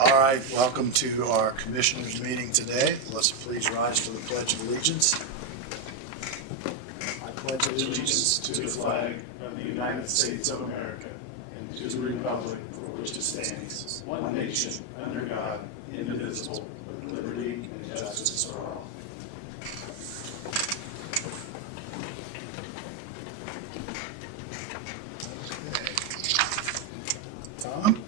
All right, welcome to our commissioners meeting today. Let's please rise to the Pledge of Allegiance. I pledge allegiance to the flag of the United States of America and to the republic for which it stands, one nation, under God, indivisible, with liberty and justice for all. Tom,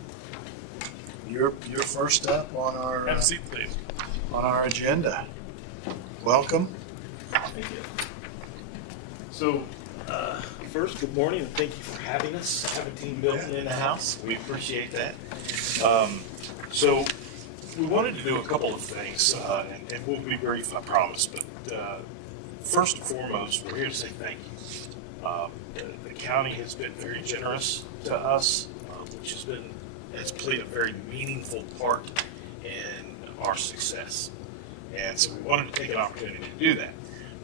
you're first up on our Have a seat, please. on our agenda. Welcome. Thank you. So, first, good morning, and thank you for having us. 17 Milton in the house. We appreciate that. So, we wanted to do a couple of things, and we'll be brief, I promise. But first and foremost, we're here to say thank you. The county has been very generous to us, which has played a very meaningful part in our success. And so we wanted to take an opportunity to do that.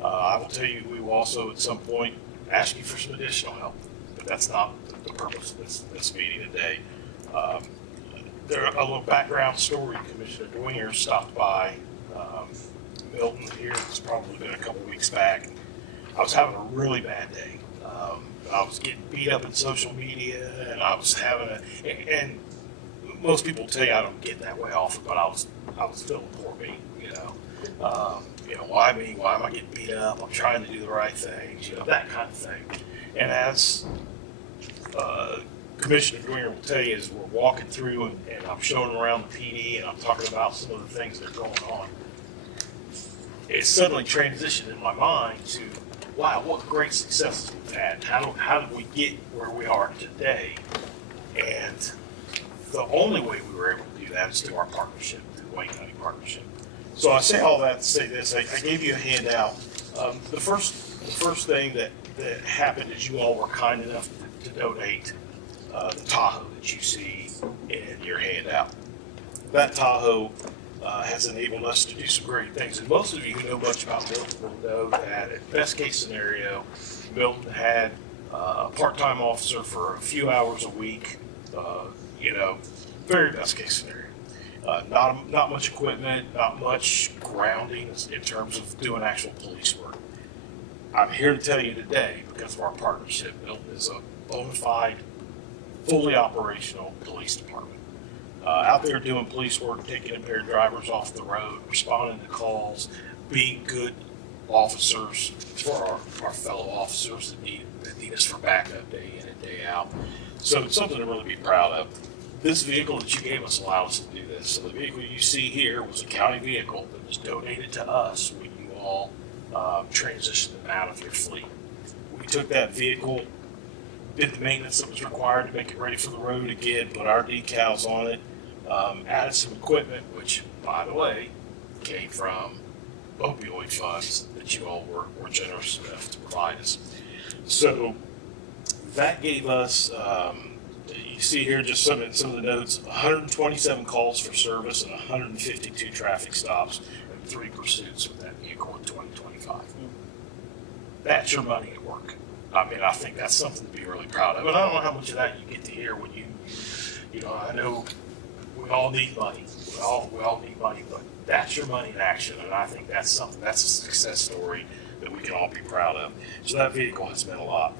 I will tell you, we will also at some point ask you for some additional help, but that's not the purpose of this meeting today. There a little background story. Commissioner Dwinger stopped by Milton here. It's probably been a couple weeks back. I was having a really bad day. I was getting beat up in social media, and I was and most people tell you I don't get that way often, but I was feeling poor me, why me? Why am I getting beat up? I'm trying to do the right things, that kind of thing. And as Commissioner Dwinger will tell you, as we're walking through and I'm showing around the PD and I'm talking about some of the things that are going on, it suddenly transitioned in my mind to, wow, what great successes we've had. How did we get where we are today? And the only way we were able to do that is through our partnership, through the Wayne County Partnership. So I say all that to say this. I gave you a handout. The first thing that happened is you all were kind enough to donate the Tahoe that you see in your handout. That Tahoe has enabled us to do some great things. And most of you who know much about Milton will know that at best case scenario, Milton had a part-time officer for a few hours a week, very best case scenario. Not much equipment, not much grounding in terms of doing actual police work. I'm here to tell you today, because of our partnership, Milton is a bona fide, fully operational police department. Out there doing police work, taking impaired drivers off the road, responding to calls, being good officers for our fellow officers that need us for backup day in and day out. So it's something to really be proud of. This vehicle that you gave us allowed us to do this. So the vehicle you see here was a county vehicle that was donated to us when you all transitioned them out of your fleet. We took that vehicle, did the maintenance that was required to make it ready for the road again, put our decals on it, added some equipment, which, by the way, came from opioid funds that you all were generous enough to provide us. So that gave us, you see here just some of the notes, 127 calls for service and 152 traffic stops and 3 pursuits with that vehicle in 2025. That's your money at work. I mean, I think that's something to be really proud of. And I don't know how much of that you get to hear when I know we all need money. We all need money, but that's your money in action. And I think that's a success story that we can all be proud of. So that vehicle has meant a lot.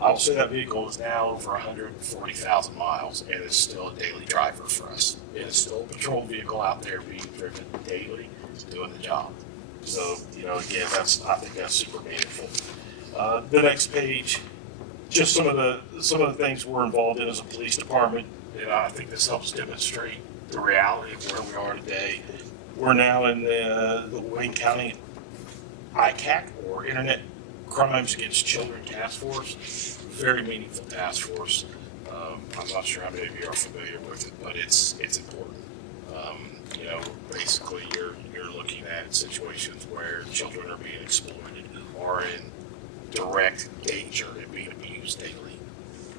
I will say that vehicle is now over 140,000 miles and is still a daily driver for us. It is still a patrol vehicle out there being driven daily, doing the job. So, again, I think that's super meaningful. The next page, just some of the things we're involved in as a police department, and I think this helps demonstrate the reality of where we are today. We're now in the Wayne County ICAC, or Internet Crimes Against Children Task Force. Very meaningful task force. I'm not sure how many of you are familiar with it, but it's important. Basically you're looking at situations where children are being exploited or in direct danger and being abused daily.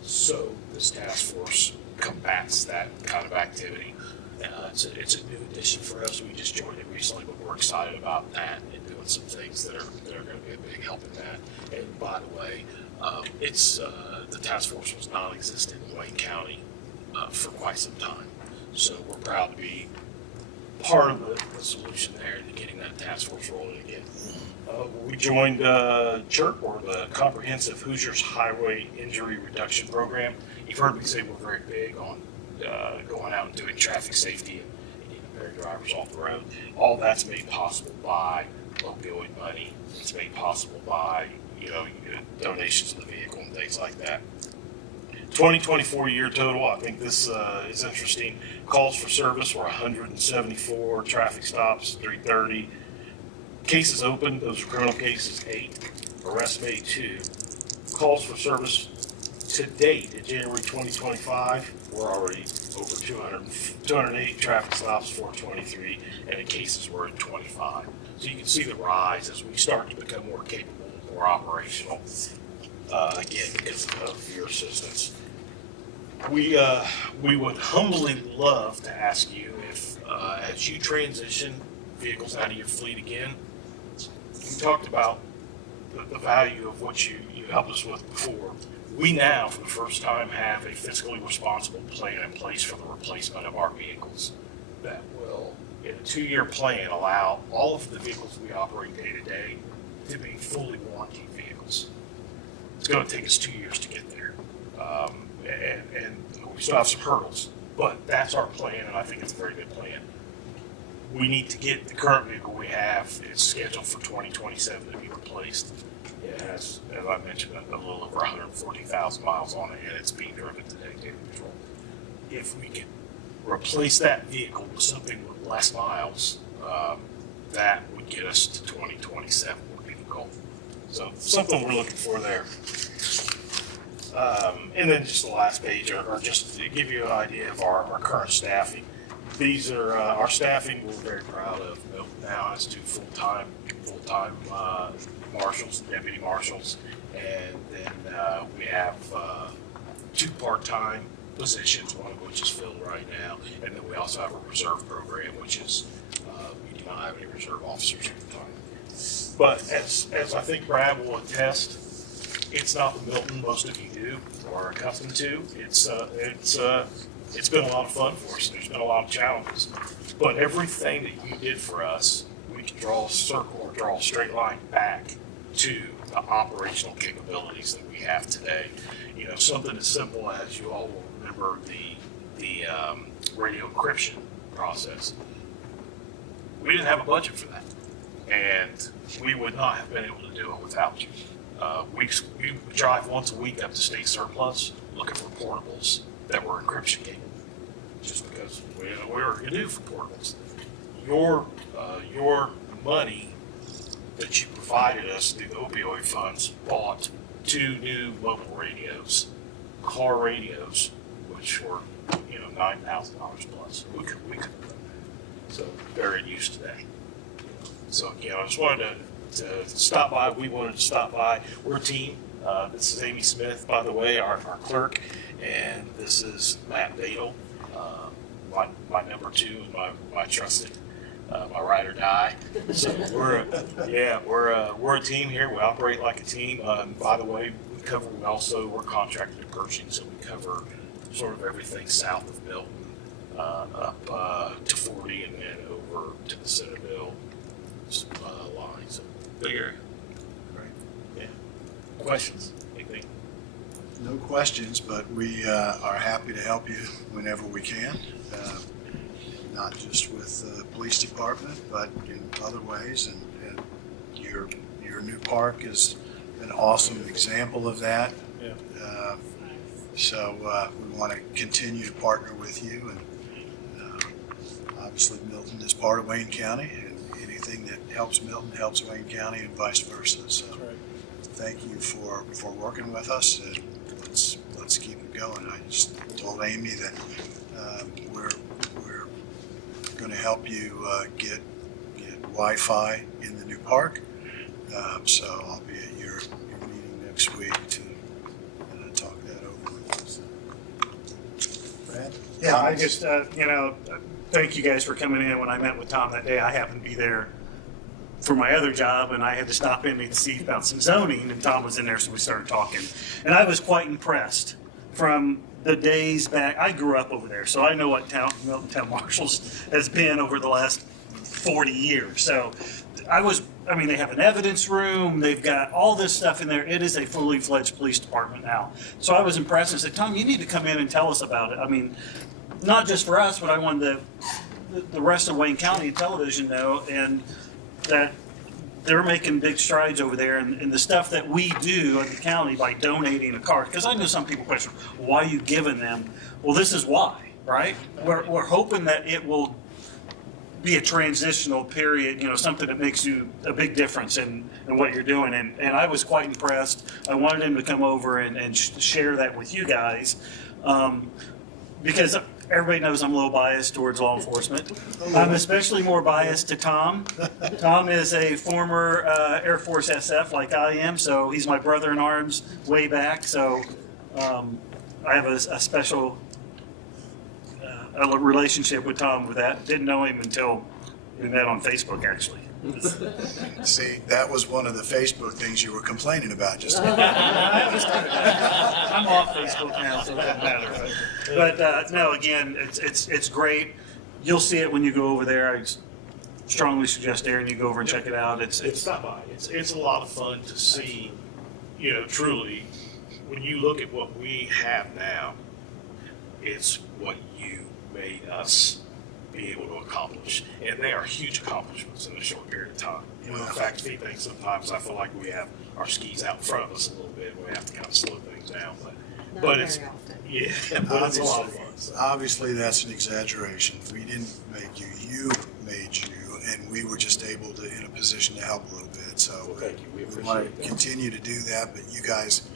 So this task force combats that kind of activity. It's a new addition for us. We just joined it recently, but we're excited about that and doing some things that are going to be a big help in that. And by the way, the task force was non-existent in Wayne County for quite some time. So we're proud to be part of the solution there and getting that task force rolling again. We joined CHIRP, or the Comprehensive Hoosiers Highway Injury Reduction Program. You've heard me say we're very big on going out and doing traffic safety and getting better drivers off the road. All that's made possible by opioid money. It's made possible by donations to the vehicle and things like that. 2024 year total, I think this is interesting. Calls for service were 174, traffic stops 330. Cases opened, those are criminal cases, 8. Arrests made, 2. Calls for service to date in January 2025, we're already over 208 traffic stops, 423, and the cases were at 25. So you can see the rise as we start to become more capable, more operational, again, because of your assistance. We would humbly love to ask you if, as you transition vehicles out of your fleet again, we talked about the value of what you helped us with before. We now, for the first time, have a fiscally responsible plan in place for the replacement of our vehicles that will, in a 2-year plan, allow all of the vehicles we operate day to day to be fully warranty vehicles. It's going to take us 2 years to get there. And we still have some hurdles, but that's our plan, and I think it's a very good plan. We need to get the current vehicle we have. It's scheduled for 2027 to be replaced. It has, as I mentioned, a little over 140,000 miles on it, and it's being driven today, daily patrol. If we can replace that vehicle with something with less miles, that would get us to 2027 would be the goal. So something we're looking for there. And then just the last page, or just to give you an idea of our current staffing. These are our staffing. We're very proud of. Milton now has 2 full-time marshals, deputy marshals, and then we have 2 part-time positions, one of which is filled right now, and then we also have a reserve program, which is we do not have any reserve officers at the time. But as I think Brad will attest, it's not the Milton most of you do or are accustomed to. It's been a lot of fun for us. There's been a lot of challenges, but everything that you did for us, we can draw a circle or draw a straight line back to the operational capabilities that we have today. Something as simple as you all will remember the radio encryption process. We didn't have a budget for that, and we would not have been able to do it without you. We drive once a week up to State Surplus looking for portables that were encryption capable, just because we didn't know what we were going to do for portables. Your money that you provided us through the opioid funds bought 2 new mobile radios, car radios, which were $9,000 plus. We could have done that. So they're in use today. So again, I just wanted to stop by. We wanted to stop by. We're a team. This is Amy Smith, by the way, our clerk, and this is Matt Badel, my number 2 and my trusted, my ride or die. So we're a team here. We operate like a team. By the way, we're contracted to Pershing, so we cover sort of everything south of Milton, up to 40 and then over to the Centerville line. So big area. Great. Yeah. Questions? Anything? No questions, but we are happy to help you whenever we can, not just with the police department, but in other ways. And your new park is an awesome example of that. Yeah. So we want to continue to partner with you. And obviously, Milton is part of Wayne County, and anything that helps Milton helps Wayne County, and vice versa. So thank you for working with us. And let's keep it going. I just told Amy that we're going to help you get Wi-Fi in the new park. So I'll be at your meeting next week to talk that over with you. Brad? Yeah, I just, thank you guys for coming in. When I met with Tom that day, I happened to be there for my other job, and I had to stop in to see about some zoning, and Tom was in there, so we started talking. And I was quite impressed from the days back, I grew up over there, so I know what Milton Town Marshals has been over the last 40 years. So they have an evidence room, they've got all this stuff in there. It is a fully fledged police department now. So I was impressed and said, Tom, you need to come in and tell us about it. I mean, not just for us, but I wanted the rest of Wayne County television know, and that they're making big strides over there, and the stuff that we do at the county by donating a car, because I know some people question, why are you giving them? Well, this is why, right? We're hoping that it will be a transitional period, something that makes you a big difference in what you're doing. And I was quite impressed. I wanted him to come over and share that with you guys, because everybody knows I'm a little biased towards law enforcement. I'm especially more biased to Tom. Tom is a former Air Force SF like I am, so he's my brother in arms way back. So I have a special a relationship with Tom with that. Didn't know him until we met on Facebook, actually. See, that was one of the Facebook things you were complaining about just now. I'm off Facebook now, so it doesn't matter. But no, again, it's great. You'll see it when you go over there. I strongly suggest, Aaron, you go over and check it out. It's stop by. It's a lot of fun to see. Truly, when you look at what we have now, it's what you made us be able to accomplish, and they are huge accomplishments in a short period of time. In fact, a few things sometimes I feel like we have our skis out in front of us a little bit, and we have to kind of slow things down. But it's often. Yeah, but it's a lot of fun. So. Obviously, that's an exaggeration. We didn't make you; you made you, and we were just able to in a position to help a little bit. So Thank you. We want appreciate to that. continue to do that, but you guys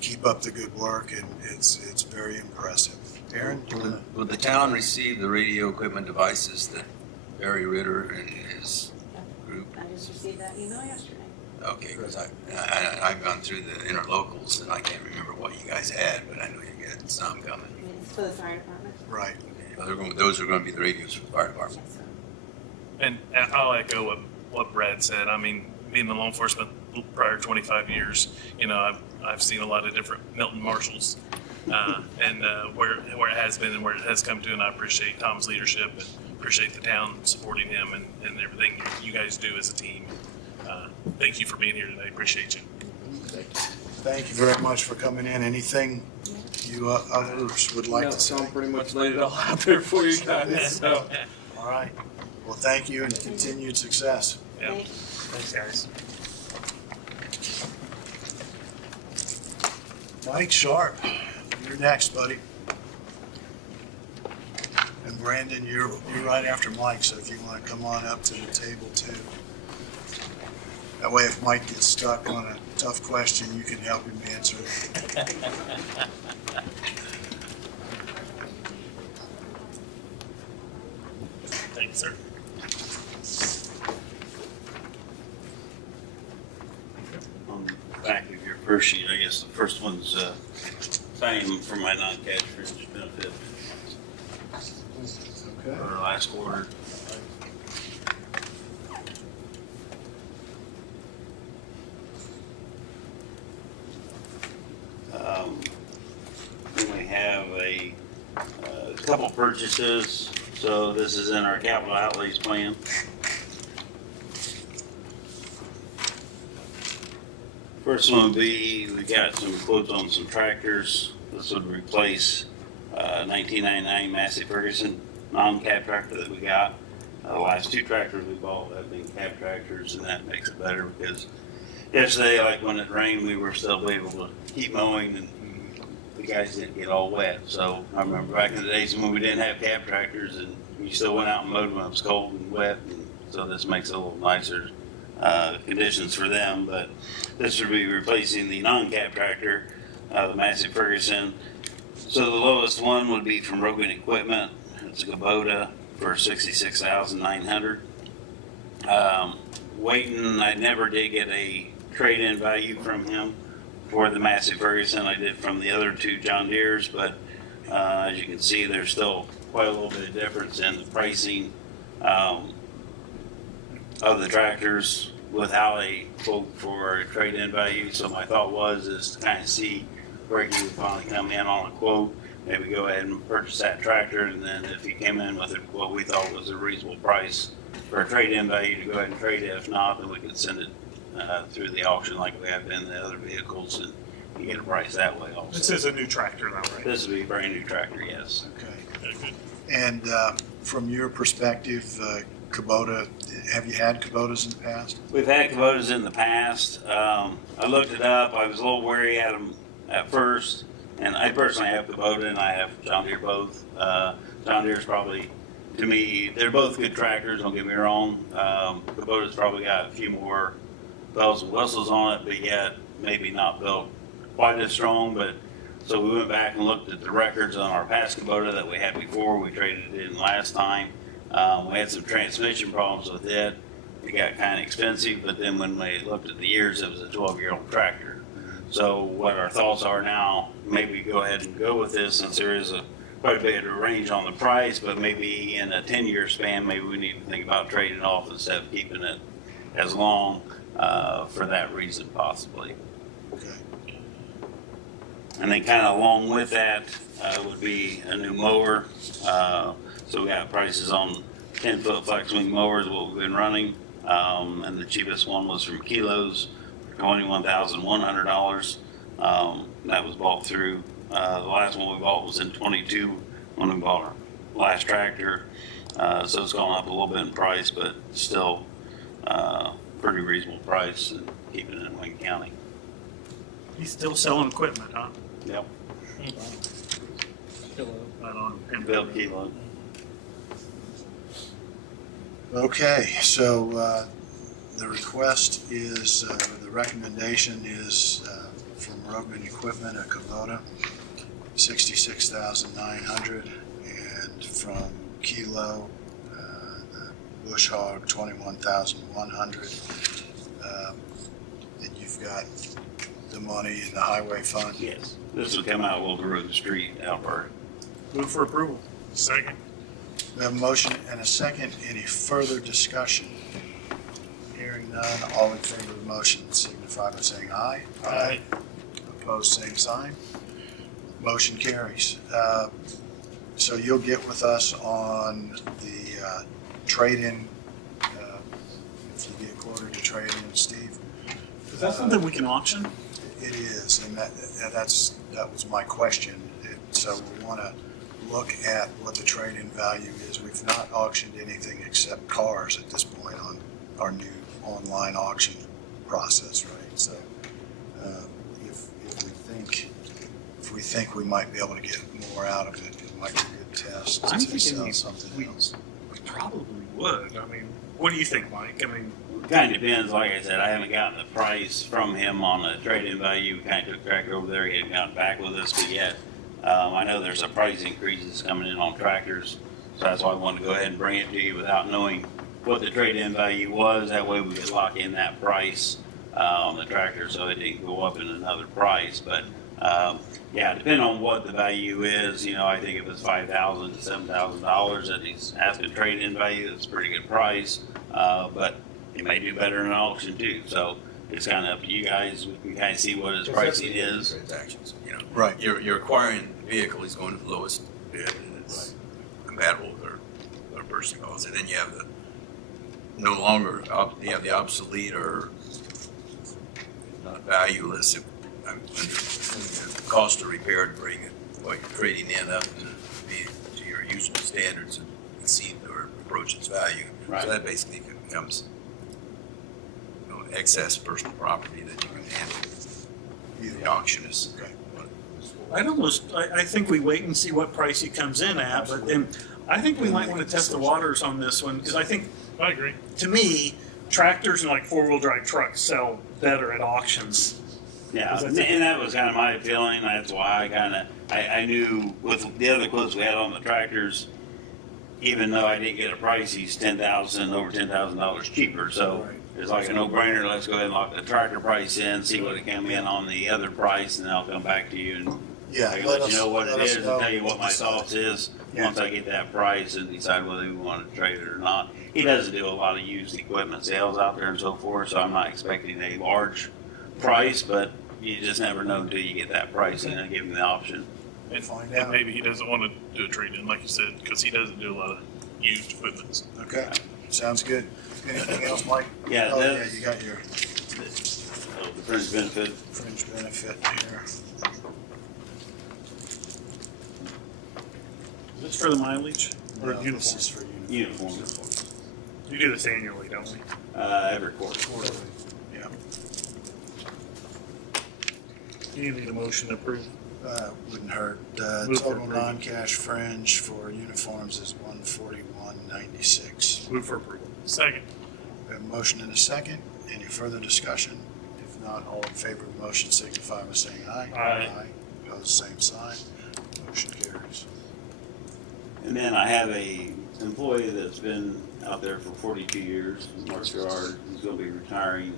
keep up the good work, and it's very impressive. Aaron, do you wanna- Would the town receive the radio equipment devices that Barry Ritter and his group? I just received that email yesterday. Okay, because I've gone through the interlocals and I can't remember what you guys had, but I know you got some coming. I mean, it's for the fire department. right? Okay, those are going to be the radios for the fire department. Yes, sir. And I'll echo what Brad said. I mean, being in law enforcement prior 25 years, I've seen a lot of different Milton Marshals, and where it has been and where it has come to, and I appreciate Tom's leadership and appreciate the town supporting him and everything you guys do as a team. Thank you for being here today. Appreciate you. Thank you very much for coming in. Anything you others would like to say? Tom pretty much laid it all out there for you guys. So. All right. Well, thank you and continued success. Yeah. Thank you. Thanks, guys. Mike Sharp, you're next, buddy. And Brandon, you're right after Mike, so if you want to come on up to the table too. That way, if Mike gets stuck on a tough question, you can help him answer it. Thanks, sir. On the back of your first sheet, I guess the first one's signing for my non-cash fringe benefit Okay. for last quarter. Then we have a couple purchases, so this is in our capital outlays plan. First one would be, we got some quotes on some tractors. This would replace 1999 Massey Ferguson non-cab tractor that we got. The last two tractors we bought have been cab tractors, and that makes it better because yesterday, like when it rained, we were still able to keep mowing and the guys didn't get all wet. So I remember back in the days when we didn't have cab tractors and we still went out and mowed when it was cold and wet. And so this makes it a little nicer conditions for them. But this would be replacing the non-cab tractor, the Massey Ferguson. So the lowest one would be from Rogan Equipment. It's a Kubota for $66,900. Waiting, I never did get a trade-in value from him for the Massey Ferguson. I did from the other two John Deeres, but as you can see, there's still quite a little bit of difference in the pricing of the tractors without a quote for a trade-in value. So my thought was is to kind of see where he would finally come in on a quote. maybe go ahead and purchase that tractor, and then if he came in with what we thought was a reasonable price for a trade-in value, to go ahead and trade it. If not, then we could send it through the auction like we have been the other vehicles, and you get a price that way also. This is a new tractor though, right? This would be a brand new tractor, yes. Okay. And from your perspective, Kubota, have you had Kubotas in the past? We've had Kubotas in the past. I looked it up. I was a little wary at them at first, and I personally have Kubota and I have John Deere both. John Deere's probably, to me, they're both good tractors, don't get me wrong. Kubota's probably got a few more bells and whistles on it, but yet maybe not built quite as strong. But so we went back and looked at the records on our past Kubota that we had before we traded it in last time. We had some transmission problems with it. It got kind of expensive, but then when we looked at the years, it was a 12-year-old tractor. So what our thoughts are now, maybe go ahead and go with this, since there is quite a bit of range on the price, but maybe in a 10-year span, maybe we need to think about trading it off instead of keeping it as long for that reason, possibly. Okay. And then kind of along with that would be a new mower. So we got prices on 10-foot flex wing mowers, what we've been running. And the cheapest one was from Kilos for $21,100. That was bought through, the last one we bought was in 22 when we bought our last tractor. So it's gone up a little bit in price, but still pretty reasonable price and keeping it in Wayne County. He's still selling equipment, huh? Yep. Right on. And Bill Kilo. Okay, so the request is, the recommendation is from Rogan Equipment, a Kubota, $66,900, and from Kilo, the Bush Hog, $21,100. And you've got the money in the highway fund. Yes. This will come out of Wilbur Road Street, Alberta. Move for approval. Second. We have a motion and a second. Any further discussion? Hearing none, all in favor of the motion signify by saying aye. Aye. Opposed, same sign. Motion carries. So you'll get with us on the trade-in, if you get quoted to trade in, Steve. Is that something we can auction? It is, and that was my question. So we want to look at what the trade-in value is. We've not auctioned anything except cars at this point on our new online auction process, right? So if we think we might be able to get more out of it, it might be a good test I'm to thinking sell we something else. probably would. I mean, what do you think, Mike? I mean, Kind of depends. Like I said, I haven't gotten the price from him on the trade-in value. We kind of took the tractor over there. He hadn't gotten back with us, but yet I know there's some price increases coming in on tractors. So that's why I wanted to go ahead and bring it to you without knowing what the trade-in value was. That way we could lock in that price on the tractor so it didn't go up in another price. But yeah, depending on what the value is, you know, I think if it's $5,000 to $7,000 that he's asking trade-in value, that's a pretty good price. But he may do better in an auction too. So it's kind of up to you guys. We can kind of see what his pricing is. Transactions, you know. Right. You're acquiring the vehicle, he's going to the lowest bid, and it's compatible with our purchasing policy. And then you have you have the obsolete or not valueless, the cost of repair to bring it, what you're trading in up to be to your usual standards and exceed or approach its value. Right. So that basically becomes excess personal property that you can handle. The auction is. Okay. I think we wait and see what price he comes in at, but then I think we might want to test the waters on this one, because I think, I agree. to me, tractors and like four-wheel drive trucks sell better at auctions. Yeah, and that was kind of my feeling. That's why I knew with the other quotes we had on the tractors, even though I didn't get a price, he's over $10,000 cheaper. So it's like a no-brainer. Let's go ahead and lock the tractor price in, see what it came in on the other price, and then I'll come back to you and I can let you know what it is and tell you what my thoughts is once I get that price and decide whether we want to trade it or not. He doesn't do a lot of used equipment sales out there and so forth, so I'm not expecting a large price, but you just never know until you get that price and give him the option. And, Find and out. maybe he doesn't want to do a trade-in, like you said, because he doesn't do a lot of used equipment. Okay, sounds good. Anything else, Mike? Yeah, Oh, yeah, that's- you got your The fringe benefit. fringe benefit here. Is this for the mileage or No, this uniform? is for Uniform. You do this annually, don't we? Every quarter. Quarterly, yeah. You need a motion to approve. Wouldn't hurt. Move for Total approval. non-cash fringe for uniforms is $141.96. Move for approval. Second. We have a motion and a second. Any further discussion? If not, all in favor of the motion signify by saying aye. Aye. Opposed, same sign. Motion carries. And then I have a employee that's been out there for 42 years, Mark Gerard. He's going to be retiring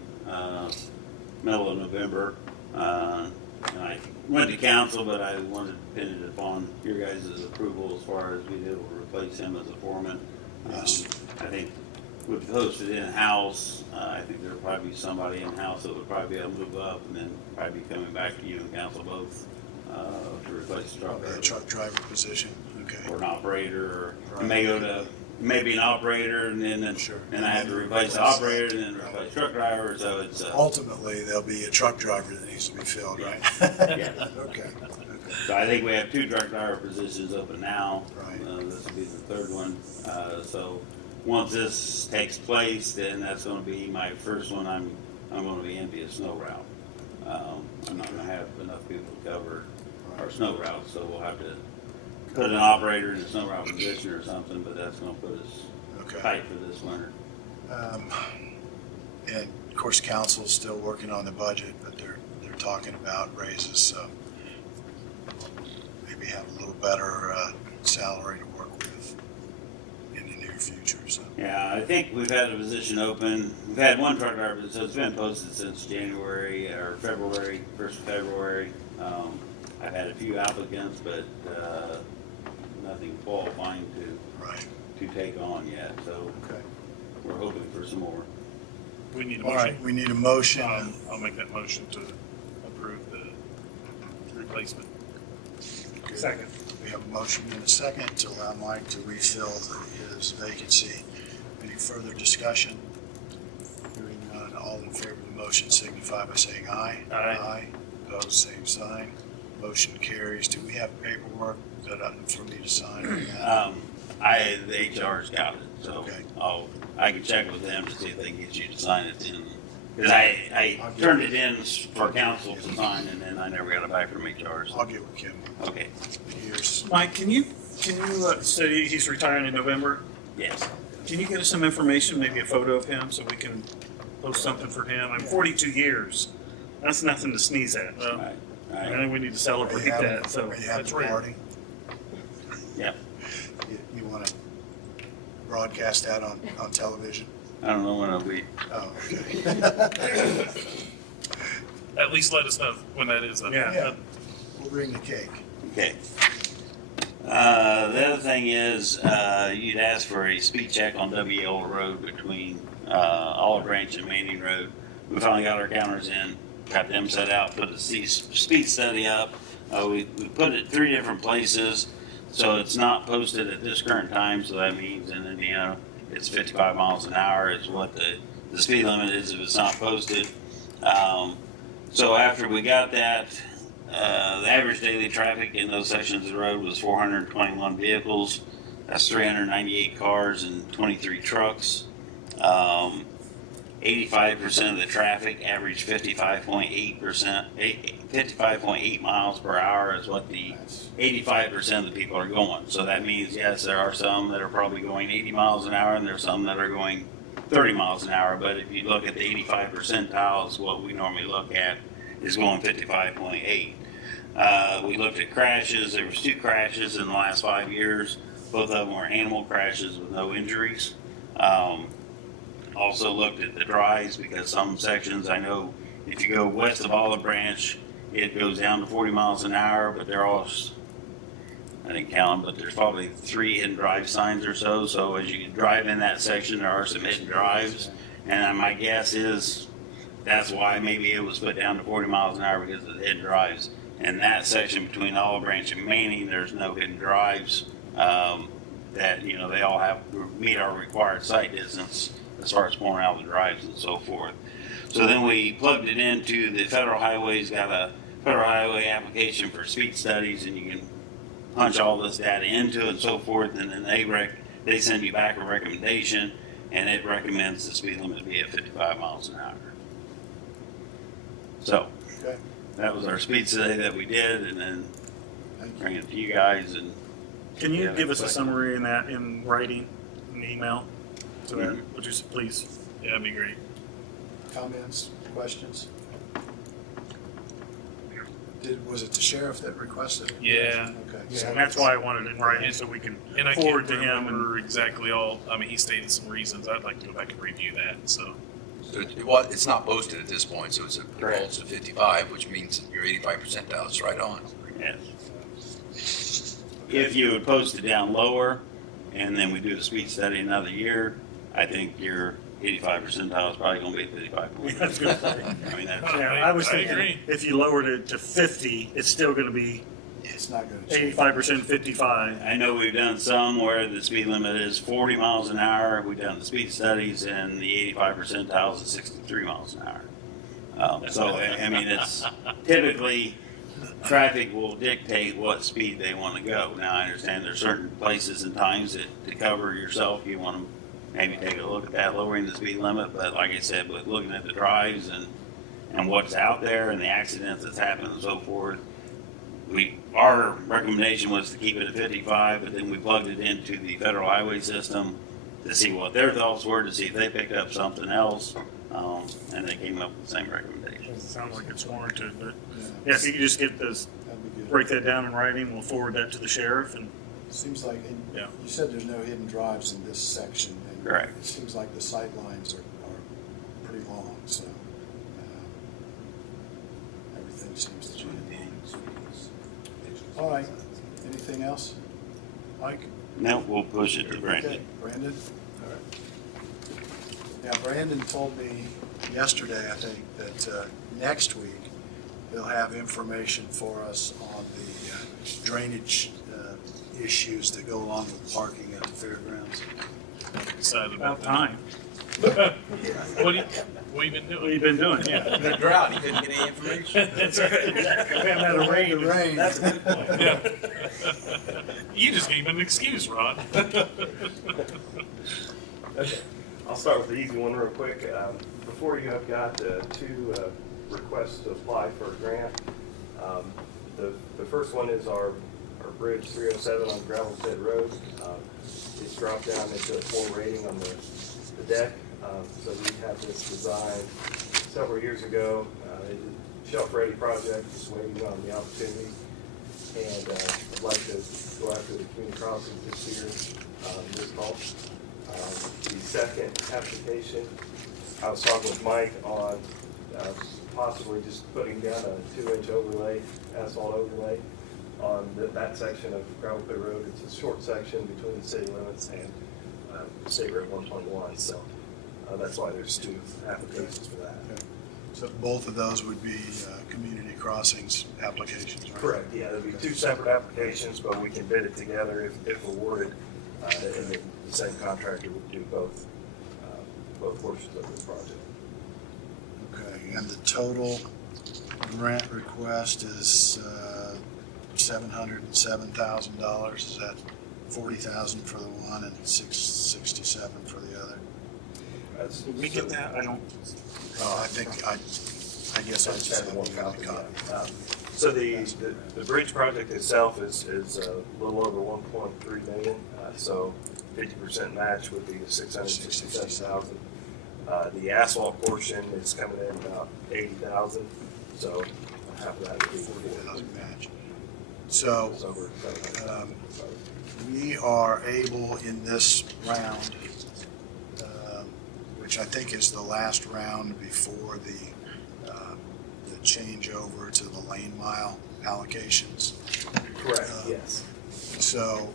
middle of November. And I went to council, but I wanted to pin it upon your guys' approval as far as being able to replace him as a foreman. Yes. I think we've posted in-house. I think there'll probably be somebody in-house that would probably be able to move up and then probably be coming back to you and council both to replace the truck Probably a driver. truck driver position. Okay. Or an operator, or Right. it may go to maybe an operator, and then Sure. and I have to replace the operator, and then replace truck driver. So it's Ultimately, there'll be a truck driver that needs to be filled, right? Yeah. Okay. so I think we have 2 truck driver positions open now. Right. This will be the 3rd one. So once this takes place, then that's going to be my first one. I'm going to be into a snow route. I'm not going to have enough people to cover our snow route, so we'll have to put an operator in a snow route position or something. But that's going to put us Okay. tight for this winter. And of course, council's still working on the budget, but they're talking about raises, so maybe have a little better salary to work with in the near future, so. Yeah, I think we've had a position open. We've had one truck driver, so it's been posted since January or February, 1st of February. I've had a few applicants, but nothing qualifying Right. to take on yet. So Okay. we're hoping for some more. We need a All motion. right, we need a motion. I'll make that motion to approve the replacement. Okay. Second. We have a motion and a second to allow Mike to refill his vacancy. Any further discussion? Hearing none, all in favor of the motion signify by saying aye. Aye. Opposed, same sign. Motion carries. Do we have paperwork for me to sign on that? The HR's got it, so Okay. I can check with them to see if they can get you to sign it then. Because I turned it in for council to sign, and then I never got it back from HR. So. I'll get with Kim. Okay. Here's, Mike, can you say he's retiring in November? Yes. Can you get us some information, maybe a photo of him, so we can post something for him? I'm 42 years. That's nothing to sneeze at. All right. All I right. think we need to celebrate that. So are you having that's a rare. party? Yep. You want to broadcast that on television? I don't know when it'll be. Oh, okay. At least let us know when that is. Yeah. Yeah, we'll bring the cake. Okay. The other thing is, you'd asked for a speed check on WL Road between Olive Branch and Manning Road. We finally got our counters in, got them set out, put the speed study up. We put it 3 different places, so it's not posted at this current time. So that means in Indiana, it's 55 miles an hour is what the speed limit is if it's not posted. So after we got that, the average daily traffic in those sections of the road was 421 vehicles. That's 398 cars and 23 trucks. 85% of the traffic averaged 55.8 miles per hour is what the 85% of the people are going. So that means, yes, there are some that are probably going 80 miles an hour and there's some that are going 30 miles an hour. But if you look at the 85 percentiles, what we normally look at is going 55.8. We looked at crashes. There was 2 crashes in the last 5 years. Both of them were animal crashes with no injuries. Also looked at the drives because some sections, I know if you go west of Olive Branch, it goes down to 40 miles an hour, but they're all, I didn't count them, but there's probably 3 hidden drive signs or so. So as you drive in that section, there are some hidden drives. And my guess is that's why maybe it was put down to 40 miles an hour because of the hidden drives. in that section between Olive Branch and Manning, there's no hidden drives. That, you know, they all have meet our required site distance as far as pouring out the drives and so forth. So then we plugged it into the federal highways, got a federal highway application for speed studies, and you can punch all this data into it and so forth, and then they send you back a recommendation, and it recommends the speed limit be at 55 miles an hour. So Okay. that was our speed study that we did, and then Thank you. bring it to you guys. And Can you Yeah, give us a that's summary in that in writing, an email? So that, Mhm. would you please? Yeah, that'd be great. Comments, questions? Was it the sheriff that requested it? Yeah. Okay. Yeah, and that's why I wanted it in writing so we can And I forward can't to him. And remember exactly all, I mean, he stated some reasons. I'd like to go back and review that, so. So it's not posted at this point, so it's a default to 55, which means your 85 percentile is right on. yes. If you would post it down lower, and then we do the speed study another year, I think your 85 percentile is probably going to be 55. Yeah, I was gonna say. I mean, that's, Yeah, I was I thinking agree. if you lowered it to 50, it's still going to be It's not going to change. 85%, 55. I know we've done some where the speed limit is 40 miles an hour. We've done the speed studies, and the 85 percentile is 63 miles an hour. So, I mean, it's typically traffic will dictate what speed they want to go. Now, I understand there's certain places and times that to cover yourself, you want to maybe take a look at that, lowering the speed limit. But like I said, with looking at the drives and what's out there and the accidents that's happened and so forth, our recommendation was to keep it at 55, but then we plugged it into the federal highway system to see what their thoughts were, to see if they picked up something else, and they came up with the same recommendation. It sounds like it's warranted, but Yeah, yeah, if you could just get this, that'd be good. break that down in writing, we'll forward that to the sheriff. And Seems like, and Yeah. you said there's no hidden drives in this section. And Correct. It seems like the sight lines are pretty long, so everything seems to be in line. All right, anything else? Mike? Now we'll push it to Okay, Brandon. Brandon? All right. Now, Brandon told me yesterday, I think, that next week he'll have information for us on the drainage issues that go along with parking at the fairgrounds. Excited about about time. that. What have you been What doing? you been doing? Yeah. The drought, he couldn't get any information. That's right. We haven't had a rain. Rain. That's a good point. Yeah. You just gave him an excuse, Ron. Okay, I'll start with the easy one real quick. Before you, I've got two requests to apply for a grant. The first one is our Bridge 307 on Gravel Pit Road. It's dropped down into a 4 rating on the deck. So we had this design several years ago. It's a shelf-ready project, just waiting on the opportunity. And I'd like to go after the community crossings this year, this fall. The second application, I was talking with Mike on possibly just putting down a 2-inch overlay, asphalt overlay on that section of Gravel Pit Road. It's a short section between the city limits and State Road 121. So that's why there's 2 applications for that. Okay. So both of those would be community crossings applications, right? Correct, yeah, there'll be 2 separate applications, but we can bid it together if awarded, and then the same contractor would do both portions of this project. Okay, and the total grant request is $707,000. Is that $40,000 for the one and $667 for the other? Did we get that? I don't. I think I guess I just have one copy. So the bridge project itself is a little over 1.3 million, so 50% match would be the 667,000. The asphalt portion is coming in about 80,000, so half of that would be 40,000 match. So It's over 700,000. we are able in this round, which I think is the last round before the changeover to the lane mile allocations. Correct, yes. So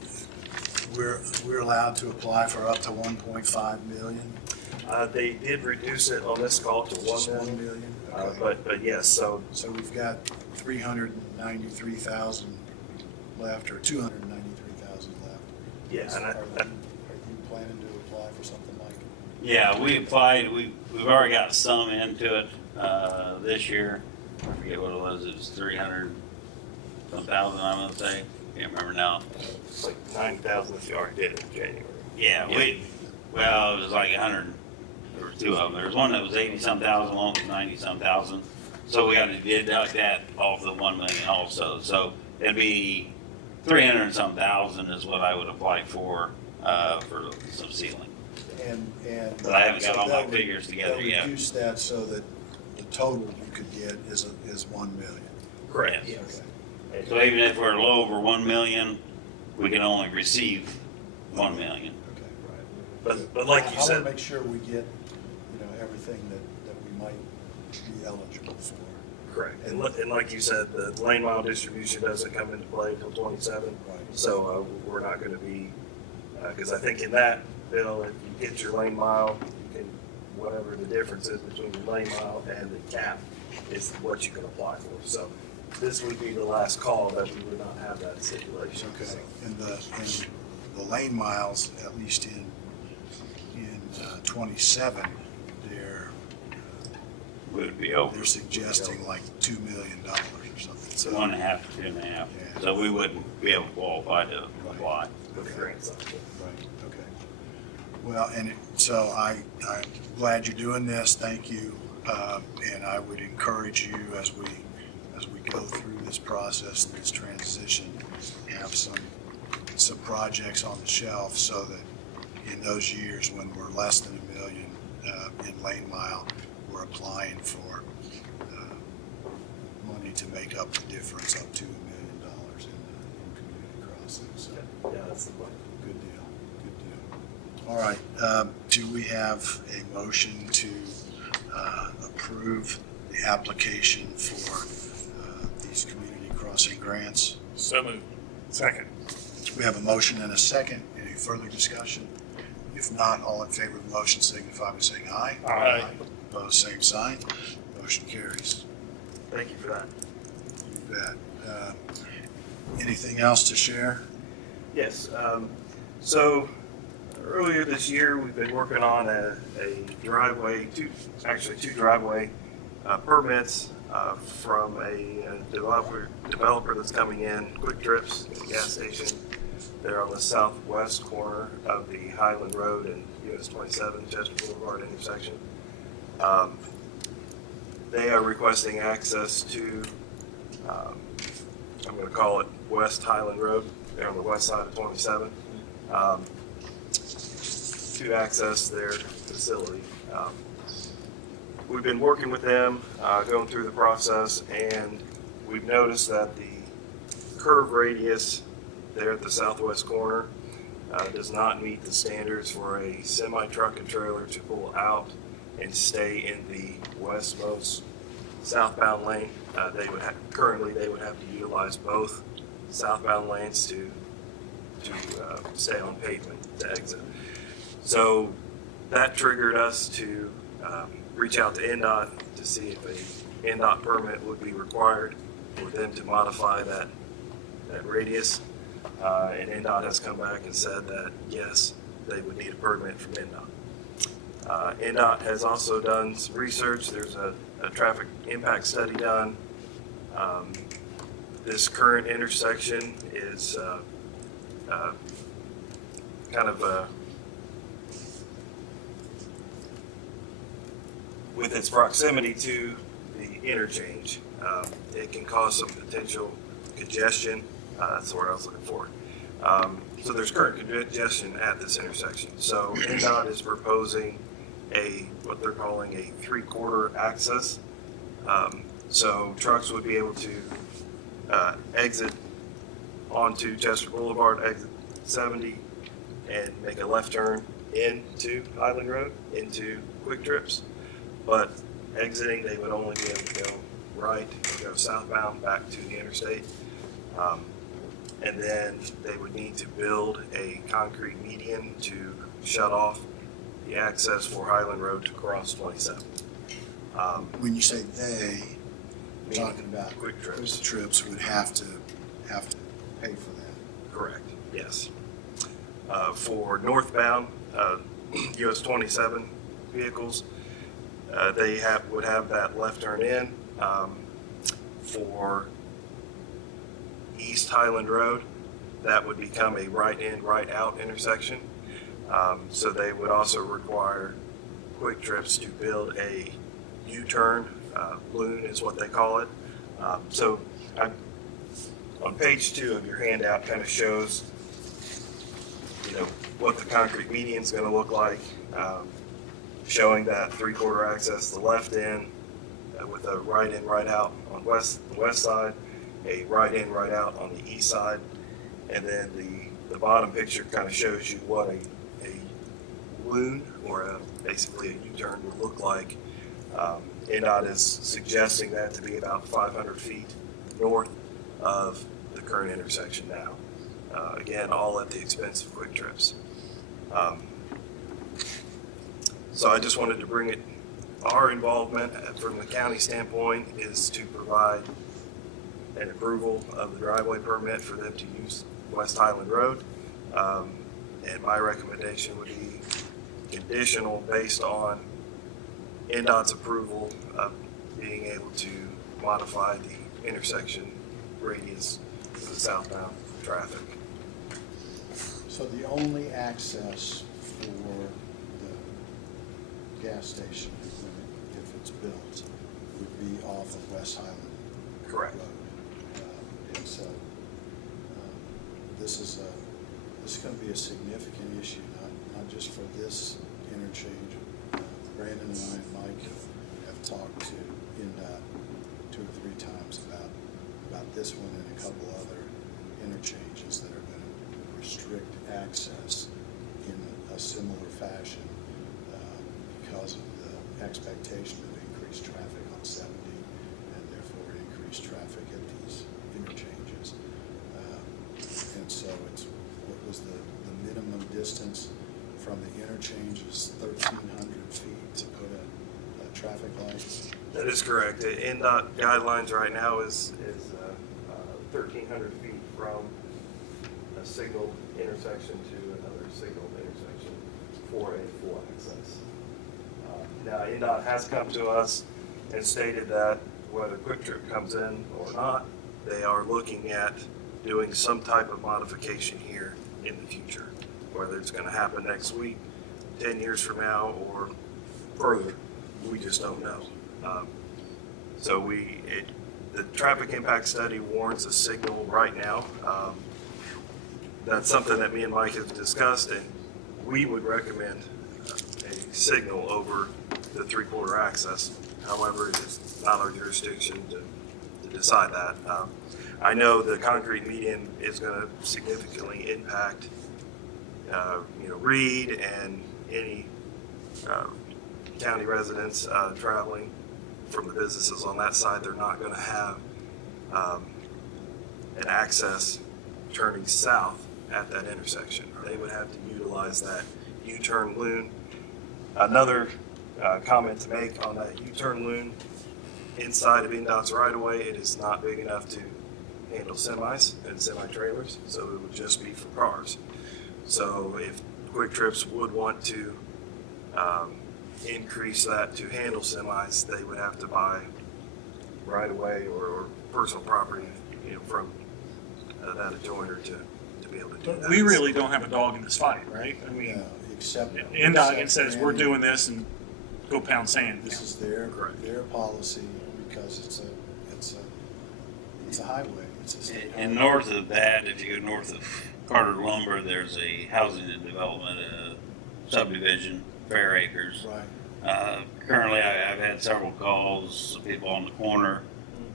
we're allowed to apply for up to 1.5 million. They did reduce it on this call to 1 Just 1 million, million. Okay. but yes, so So we've got 300 $193,000 left, or $293,000 left. Yeah, and Are you planning to apply for something like? Yeah, we applied, we've already got some into it, this year. I forget what it was 300 some thousand, I'm gonna say, can't remember now. It's like 90,000 if you already did it in January. Yeah, well, it was like 100, there were two of them. There was one that was 80 some thousand, one was 90 some thousand. So we got to deduct that off the 1 million also. So it'd be 300 and some thousand is what I would apply for some sealing. And But I haven't got so all my that figures together that yet. Reduce that so that the total you could get is 1 million. correct. Yes. Okay. So even if we're low over 1 million, we can only receive 1 million. Okay. But like you I want said, to make sure we get, everything that we might be eligible for. correct. And like you said, the lane mile distribution doesn't come into play until 27. Right. So we're not going to be, because I think in that bill, if you get your lane mile, you can, whatever the difference is between your lane mile and the cap is what you can apply for. So this would be the last call that we would not have that stipulation. Okay. And the lane miles, at least in 27, Would be over they're suggesting like $2 million or something. So 1.5 to 2.5. Yeah. So we wouldn't be able to qualify to apply. For the grant side. Right, okay. Well, so I'm glad you're doing this, thank you. And I would encourage you as we go through this process, this transition, have some projects on the shelf so that in those years when we're less than $1 million in lane mile, we're applying for money to make up the difference up to $1 million in community crossing. So Yeah, that's the plan. good deal, good deal. All right, do we have a motion to approve the application for these community crossing grants? So moved. Second. We have a motion and a second. Any further discussion? If not, all in favor of the motion signify by saying aye. Aye. Opposed, same sign. Motion carries. Thank you for that. You bet. Anything else to share? Yes. So earlier this year, we've been working on a driveway, two driveway permits from a developer that's coming in, Quick Trips gas station. They're on the southwest corner of the Highland Road and US 27 Chester Boulevard intersection. They are requesting access to, I'm going to call it West Highland Road. They're on the west side of 27 to access their facility. We've been working with them, going through the process, and we've noticed that the curve radius there at the southwest corner does not meet the standards for a semi-truck and trailer to pull out and stay in the westmost southbound lane. Currently they would have to utilize both southbound lanes to stay on pavement to exit. So that triggered us to reach out to NDOT to see if a NDOT permit would be required for them to modify that radius. And NDOT has come back and said that yes, they would need a permit from NDOT. NDOT has also done some research. There's a traffic impact study done. This current intersection is kind of with its proximity to the interchange, it can cause some potential congestion. That's the word I was looking for. So there's current congestion at this intersection. So NDOT is proposing what they're calling a 3/4 access. So trucks would be able to exit onto Chester Boulevard, exit 70, and make a left turn into Highland Road, into Quick Trips. But exiting, they would only be able to go right or go southbound back to the interstate. And then they would need to build a concrete median to shut off the access for Highland Road to cross 27. When you say they, talking about Quick Trips. Quick Trips would have to pay for that. Correct, yes. For northbound, US 27 vehicles, they would have that left turn in. For East Highland Road, that would become a right in, right out intersection. So they would also require Quick Trips to build a U-turn, loon is what they call it. On page 2 of your handout kind of shows, what the concrete median is going to look like, showing that 3/4 access, the left end with a right in, right out on the west side, a right in, right out on the east side, and then the bottom picture kind of shows you what a loon or basically a U-turn would look like. NDOT is suggesting that to be about 500 feet north of the current intersection now. Again, all at the expense of Quick Trips. So I just wanted to bring it, our involvement from the county standpoint is to provide an approval of the driveway permit for them to use West Highland Road. And my recommendation would be conditional based on NDOT's approval of being able to modify the intersection radius for the southbound traffic. So the only access for the gas station, if it's built, would be off of West Highland Correct. Road. And so this is going to be a significant issue, not just for this interchange. Brandon and I and Mike have talked to NDOT 2 or 3 times about this one and a couple other interchanges that are going to restrict access in a similar fashion because of the expectation of increased traffic on 70 and therefore increased traffic at these interchanges. And so what was the minimum distance from the interchange is 1,300 feet to put a traffic light? That is correct. The NDOT guidelines right now is 1,300 feet from a signal intersection to another signal intersection for a full access. Now, NDOT has come to us and stated that whether Quick Trip comes in or not, they are looking at doing some type of modification here in the future. Whether it's going to happen next week, 10 years from now, or further, we just don't know. The traffic impact study warrants a signal right now. That's something that me and Mike have discussed, and we would recommend a signal over the 3/4 access. However, it's not our jurisdiction to decide that. I know the concrete median is going to significantly impact Reed and any county residents traveling from the businesses on that side. They're not going to have an access turning south at that intersection. They would have to utilize that U-turn loon. Another comment to make on that U-turn loon, inside of NDOT's right-of-way, it is not big enough to handle semis and semi-trailers, so it would just be for cars. So if Quick Trips would want to increase that to handle semis, they would have to buy right-of-way or personal property, from that adjoiner to be able to do But that. we really don't have a dog in this fight, right? I mean, No, except NDOT says we're Brandon, doing this and go pound sand. This is their policy because it's a highway. It's a state And highway. north of that, if you go north of Carter Lumber, there's a housing and development subdivision, Fair Acres. Right. Currently, I've had several calls of people on the corner.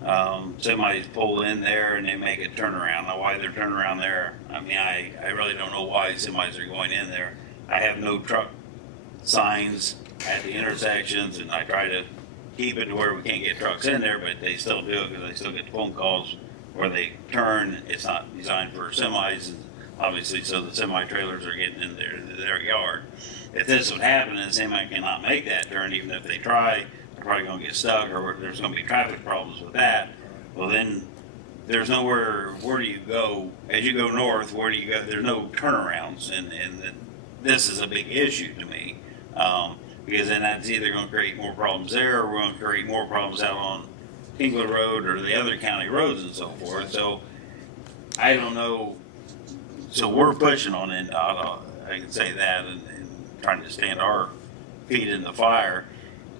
Semis pull in there and they make a turnaround. Now, why they're turning around there, I mean, I really don't know why semis are going in there. I have no truck signs at the intersections, and I try to keep it to where we can't get trucks in there, but they still do it because they still get phone calls where they turn. It's not designed for semis, and obviously, so the semi-trailers are getting in their yard. If this would happen and the semi cannot make that turn, even if they try, probably gonna get stuck, or there's gonna be traffic problems with that. Well, then there's nowhere, where do you go? As you go north, where do you go? There's no turnarounds, and this is a big issue to me. Because then that's either gonna create more problems there, or we're gonna create more problems out on Tingler Road or the other county roads and so forth. So I don't know. So we're pushing on NDOT, I can say that, and trying to stand our feet in the fire.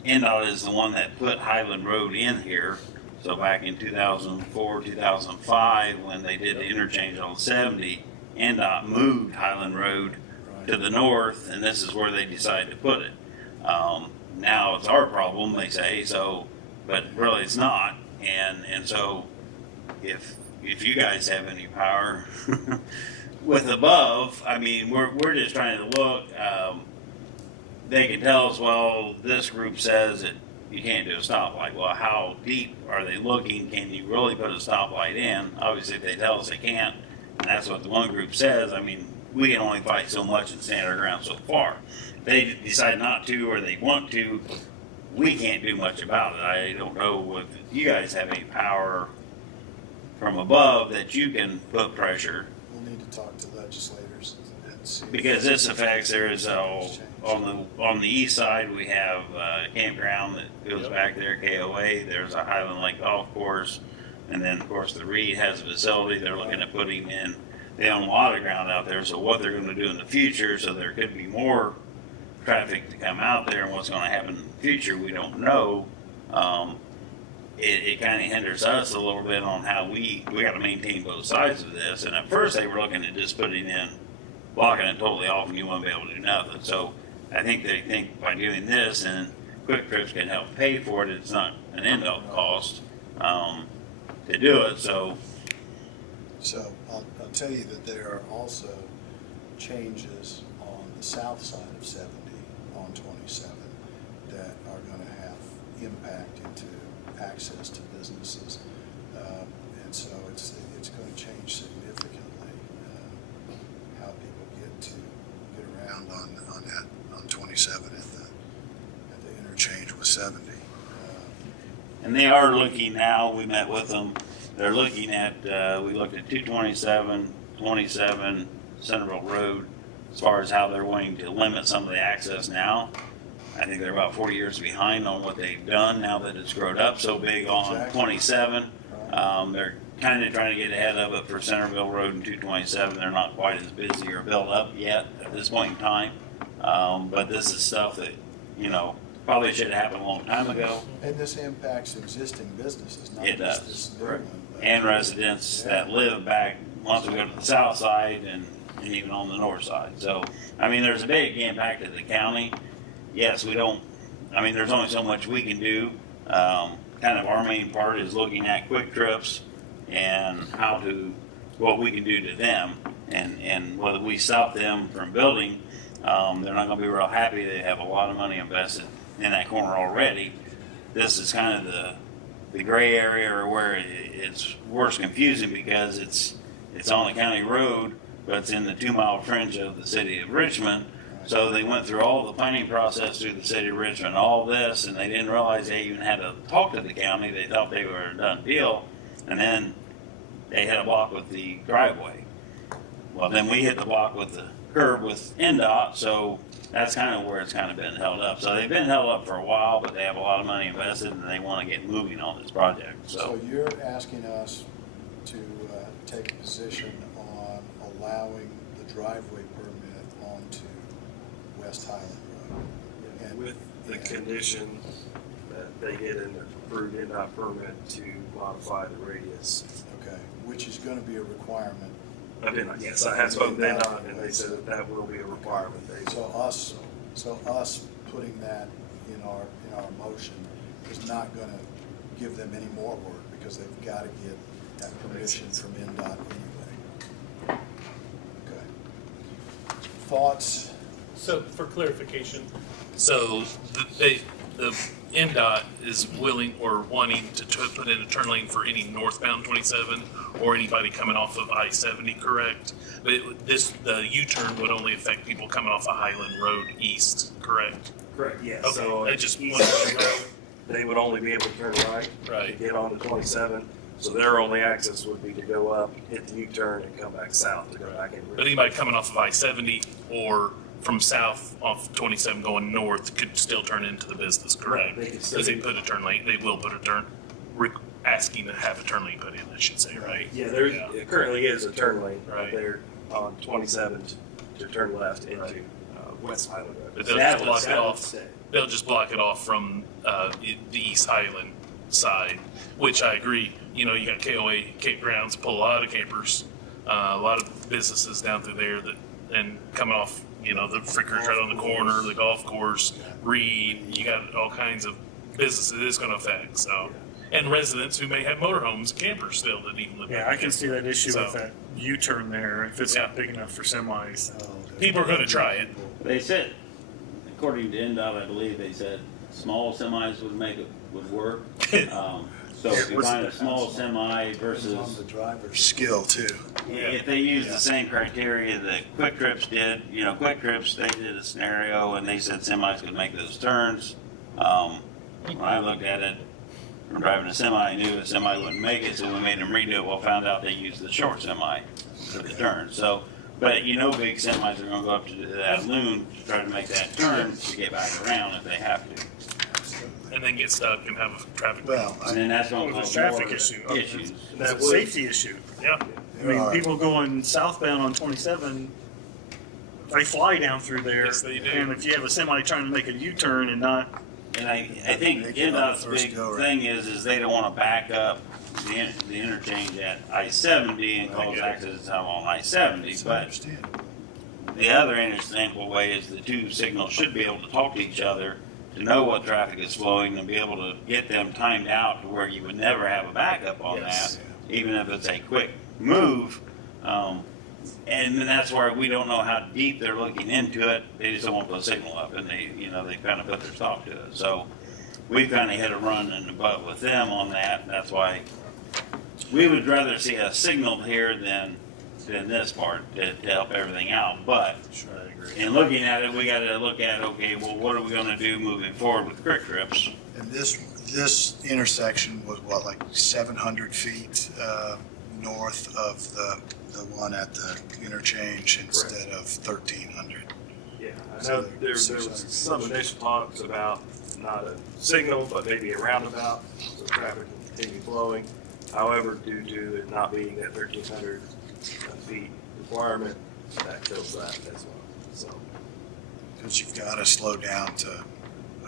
NDOT is the one that put Highland Road in here. So back in 2004, 2005, when they did the interchange on 70, NDOT moved Highland Road to the north, and this is where they decided to put it. Now it's our problem, they say, so, but really it's not. And so if you guys have any power with above, I mean, we're just trying to look. They can tell us, well, this group says that you can't do a stoplight. Well, how deep are they looking? Can you really put a stoplight in? Obviously, if they tell us they can't, and that's what the one group says, I mean, we can only fight so much and stand our ground so far. They decide not to, or they want to, we can't do much about it. I don't know if you guys have any power from above that you can put pressure. We'll need to talk to legislators and see. Because this affects, there's on the east side, we have a campground that goes back there, KOA. There's a Highland Lake Golf Course. And then, of course, the Reed has a facility they're looking at putting in. They own a lot of ground out there, so what they're going to do in the future, so there could be more traffic to come out there, and what's going to happen in the future, we don't know. It kind of hinders us a little bit on how we got to maintain both sides of this. And at first they were looking at just putting in, blocking it totally off, and you won't be able to do nothing. So I think they think by doing this, and Quick Trips can help pay for it, it's not an end-up cost to do it. So I'll tell you that there are also changes on the south side of 70 on 27 that are going to have impact into access to businesses, and so it's going to change significantly how people get around on 27 at the interchange with 70. And they are looking now, we met with them, they're looking at, we looked at 227, 27, Centerville Road, as far as how they're wanting to limit some of the access now. I think they're about 4 years behind on what they've done now that it's grown up so big on 27. They're kind of trying to get ahead of it for Centerville Road and 227. They're not quite as busy or built up yet at this point in time. But this is stuff that, probably should have happened a long time ago. And this impacts existing businesses, not It just does. this new one. And residents that live back, once we go to the south side and even on the north side. So, I mean, there's a big impact to the county. Yes, there's only so much we can do. Kind of our main part is looking at Quick Trips and what we can do to them, and whether we stop them from building, they're not going to be real happy. They have a lot of money invested in that corner already. This is kind of the gray area, or where it's worse confusing because it's on a county road, but it's in the 2-mile fringe of the city of Richmond. So they went through all the planning process through the city of Richmond, all this, and they didn't realize they even had to talk to the county. They thought they were a done deal, and then they had a block with the driveway. Well, then we hit the block with the curb with NDOT, so that's kind of where it's kind of been held up. So they've been held up for a while, but they have a lot of money invested, and they want to get moving on this project. So you're asking us to take a position on allowing the driveway permit onto West Highland Road? And With the condition that they get an approved NDOT permit to modify the radius. Okay, which is going to be a requirement. Yes, I have spoken to NDOT, and they said that will be a requirement. So us putting that in our motion is not going to give them any more work, because they've got to get that permission from NDOT anyway. Okay. Thoughts? So for clarification, so the NDOT is willing or wanting to put in a turn lane for any northbound 27 or anybody coming off of I-70, correct? But the U-turn would only affect people coming off of Highland Road East, correct? Correct, yes. Okay, So I just east wanted to Highland know. Road, they would only be able to turn right to Right. get onto 27. So their only access would be to go up, hit the U-turn, and come back south to go back in. But anybody coming off of I-70 or from south off 27 going north could still turn into the business, correct? They could still Because they do- put a turn lane, they will put a turn, asking to have a turn lane put in, I should say, right? Yeah, it currently is a turn lane right Right. there on 27 to turn left into Right. West Highland Road. But they'll That just would- block it That would off. stay. They'll just block it off from the East Highland side, which I agree. You know, you got KOA campgrounds, pull a lot of campers, a lot of businesses down through there that, and coming off, you know, the Frickers right on the corner, the golf course, Reed, you got all kinds of businesses it's going to affect. So, and residents who may have motorhomes and campers still that even live. Yeah, I can see that issue So- with that U-turn there, if it's not Yeah. big enough for semis. People are going to try it. They said, according to NDOT, I believe they said small semis would work. So if you find a small semi On versus, the driver's skill too. if they use the same criteria that Quick Trips did, Quick Trips, they did a scenario and they said semis could make those turns. When I looked at it, from driving a semi, I knew a semi wouldn't make it, so we made them redo it. Well, found out they used the short semi for the turn. So, but big semis are gonna go up to that loon to try to make that turn to get back around if they have to. And then get stuck and have a traffic. Well, And then that's gonna Well, cause the traffic more issue. issues. It's a safety issue. Yeah. I mean, All right. people going southbound on 27, they fly down through there. Yes, they do. And if you have a semi trying to make a U-turn and not, And I think Make it up NDOT's first big go, right? thing is they don't wanna back up the interchange at I-70 and cause accidents out on I-70, I but understand. the other understandable way is the two signals should be able to talk to each other to know what traffic is flowing and be able to get them timed out to where you would never have a backup on Yes. that, even if it's a quick move. And then that's where we don't know how deep they're looking into it. They just don't want to put a signal up, and they kind of put their stop to it. So we kind of hit a run in the butt with them on that. That's why we would rather see a signal here than this part to help everything out. But in looking at it, we got to look at, okay, well, what are we going to do moving forward with Quick Trips? And this intersection was what, like 700 feet north of the one at the interchange instead of 1,300. Yeah, I know there was some initial talks about not a signal, but maybe a roundabout, so traffic can continue flowing. However, due to it not being that 1,300 feet requirement, that kills that as well, so. Because you've got to slow down to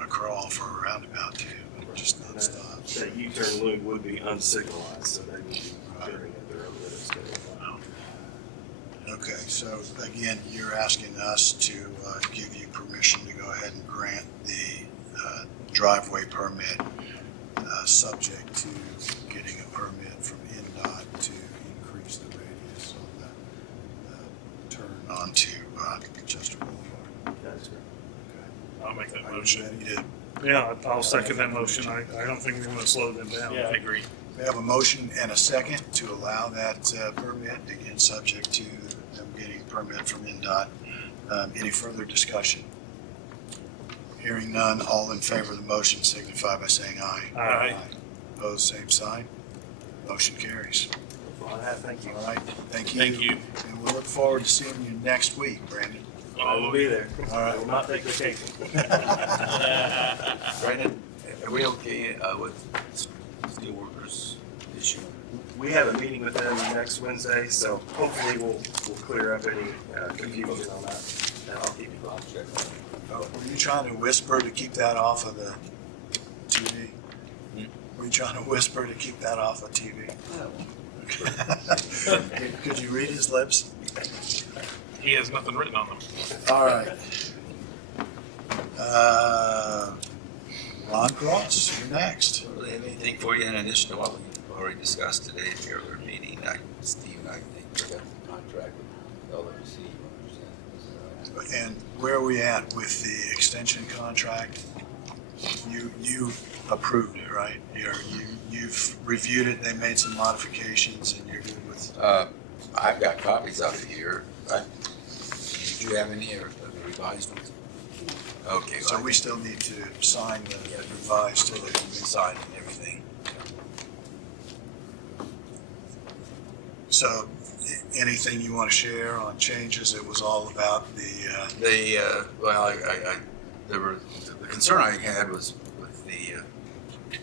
a crawl for a roundabout too, just not stop. That U-turn loop would be unsignalized, so they would be turning at their own limits. Okay, so again, you're asking us to give you permission to go ahead and grant the driveway permit, subject to getting a permit from NDOT to increase the radius on the turn onto Chester Boulevard. That's correct. I'll make that Are you motion. ready to? yeah, I'll second that motion. I don't think we want to slow them down. Yeah, I agree. We have a motion and a second to allow that permit, again, subject to them getting a permit from NDOT. Any further discussion? Hearing none, all in favor of the motion signify by saying aye. Aye. Opposed, same sign. Motion carries. That's all I have. Thank you. All right, thank you. Thank you. And we'll look forward to seeing you next week, Brandon. I will be there. All right. I will not take vacation. Brandon, are we okay with steel workers issue? We have a meeting with them next Wednesday, so hopefully we'll clear up any confusion on that. And I'll keep you posted. Oh, were you trying to whisper to keep that off of the TV? Were you trying to whisper to keep that off of TV? Could you read his lips? He has nothing written on them. All right. Ron Cross, you're next. Don't really have anything for you in addition to what we already discussed today at the earlier meeting. Steve, I think, we got the contract with LMC. And where are we at with the extension contract? You approved it, right? You've reviewed it, they made some modifications, and you're good with. I've got copies of it here. Did you have any of the revised ones? Okay. So we still need to sign the revised. So they've been signed and everything. So anything you want to share on changes? It was all about the, The concern I had was with the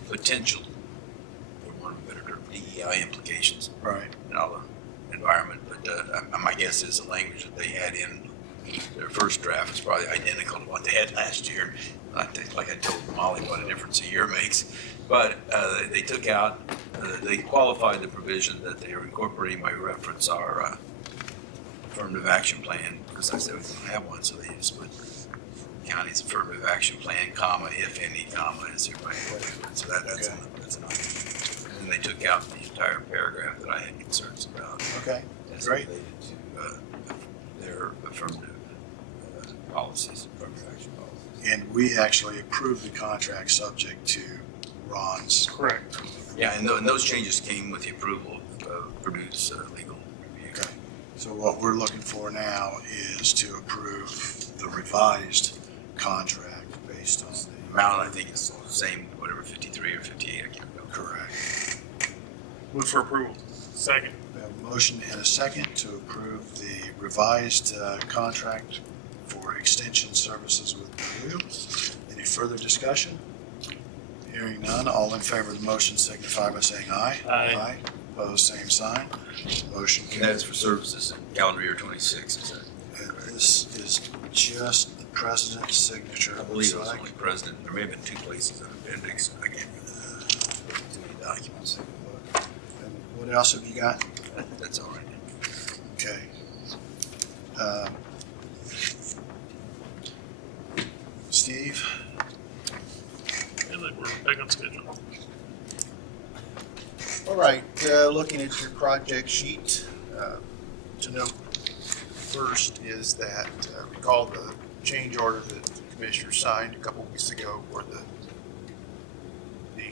potential, for want of a better term, DEI implications right. in all the environment. But my guess is the language that they had in their first draft is probably identical to what they had last year. Like I told Molly, what a difference a year makes. But they took out, they qualified the provision that they are incorporating by reference our affirmative action plan, because I said we don't have one, so they just put county's affirmative action plan, comma, if any, comma, is there by. So that's Okay. that's an item. And then they took out the entire paragraph that I had concerns about. Okay, As great. related to their affirmative policies, affirmative action policies. And we actually approved the contract subject to Ron's. Correct. Yeah, and those changes came with the approval of Purdue's legal review. Okay. So what we're looking for now is to approve the revised contract based on the Amount, I think, is the same, whatever, 53 or 58, I can't remember. correct. Move for approval. Second. We have a motion and a second to approve the revised contract for extension services with Purdue. Any further discussion? Hearing none, all in favor of the motion signify by saying aye. Aye. Opposed, same sign. Motion And that's carries. for services in calendar year 26, is that? And this is just the president's signature. I believe it looks was like. only president, there may have been two places in appendix, I can't remember. Too many documents. And what else have you got? That's all right. Okay. Steve? And then we're back on schedule. All right, looking at your project sheet, to note first is that recall the change order that the commissioner signed a couple weeks ago for the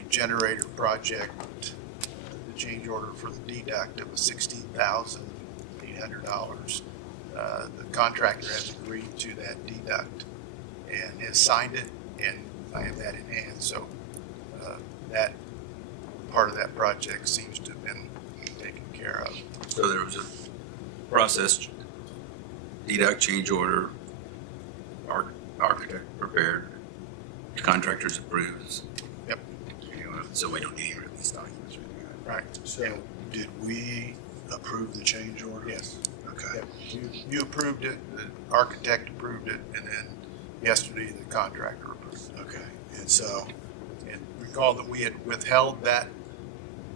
generator project, the change order for the deduct, it was $16,800. The contractor has agreed to that deduct and has signed it, and I have that in hand, so that part of that project seems to have been taken care of. So there was a process, deduct change order, architect prepared, contractors approved. Yep. You know, so we don't need any release documents or anything like that. Right. So did we approve the change order? Yes. Okay. Yep. You approved it, the architect approved it, and then yesterday the contractor approved it. Okay. And so, And recall that we had withheld that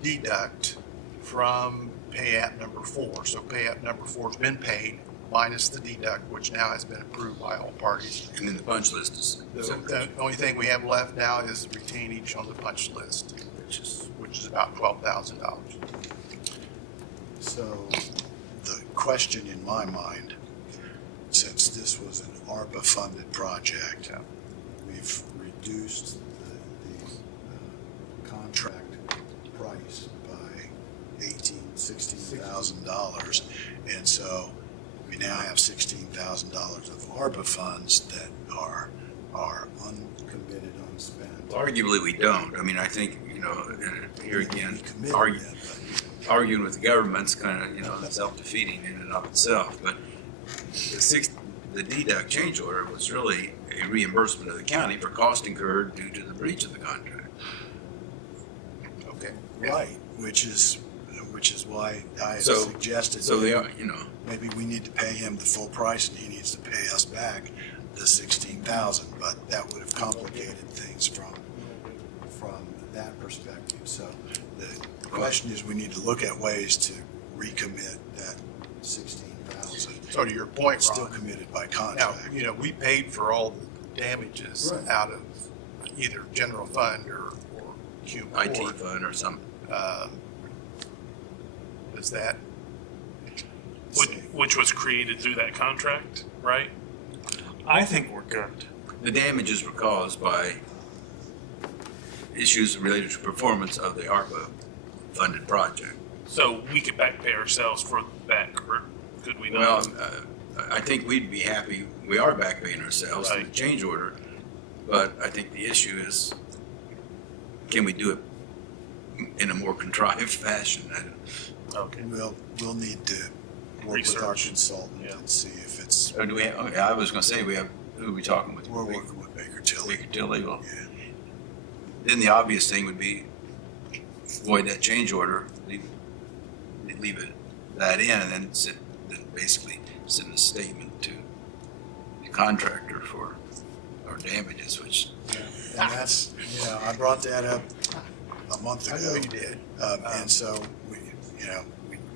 deduct from pay app number 4. So pay app number 4 has been paid minus the deduct, which now has been approved by all parties. And then the punch list is, The only thing we have left now is retainage on the punch list, which is about $12,000. so the question in my mind, since this was an ARPA-funded project, we've reduced the contract price by $16,000, and so we now have $16,000 of ARPA funds that are uncommitted, unspent. arguably we don't. I mean, I think, you know, here again, We committed them, arguing with the government's kind of, you know, self-defeating in and of itself, but the deduct change order was really a reimbursement of the county for cost incurred due to the breach of the contract. Okay. but- Right, which is why I had So- suggested. So they are, you know, Maybe we need to pay him the full price and he needs to pay us back the $16,000, but that would have complicated things from that perspective. So the question is, we need to look at ways to recommit that $16,000. So to your point, Still Ron, committed by now, contract. we paid for all the damages Right. out of either general fund or Q IT board. fund or something. Is that, Which was created through that contract, right? I think we're good. The damages were caused by issues related to performance of the ARPA funded project. So we could back pay ourselves for that, could we Well, not? I think we'd be happy, we are back paying ourselves for the Right. change order, But I think the issue is, can we do it in a more contrived fashion? Okay. We'll need to work with our Research. consultant Yeah. and see if it's, Or do we, okay, I was gonna say, who are we talking with? we're working with Baker Tilly. Baker Tilly, well, Yeah. then the obvious thing would be void that change order, leave it that in, and then basically send a statement to the contractor for our damages, which, And that's, I brought that up a month ago. I know you did. And so we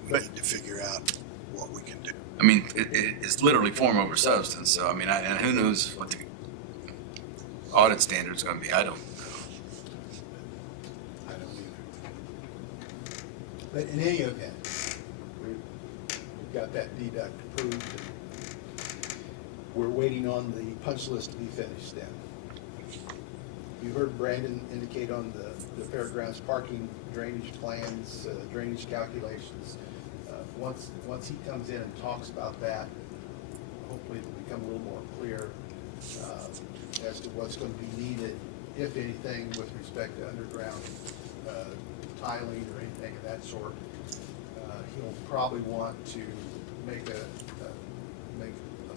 need to figure out what we can do. I mean, it's literally form over substance, so I mean, and who knows what the audit standard's gonna be, I don't know. I don't either. But in any event, we've got that deduct approved. We're waiting on the punch list to be finished then. You heard Brandon indicate on the fairgrounds parking drainage plans, drainage calculations. Once he comes in and talks about that, hopefully it'll become a little more clear as to what's going to be needed, if anything, with respect to underground tiling or anything of that sort. He'll probably want to make a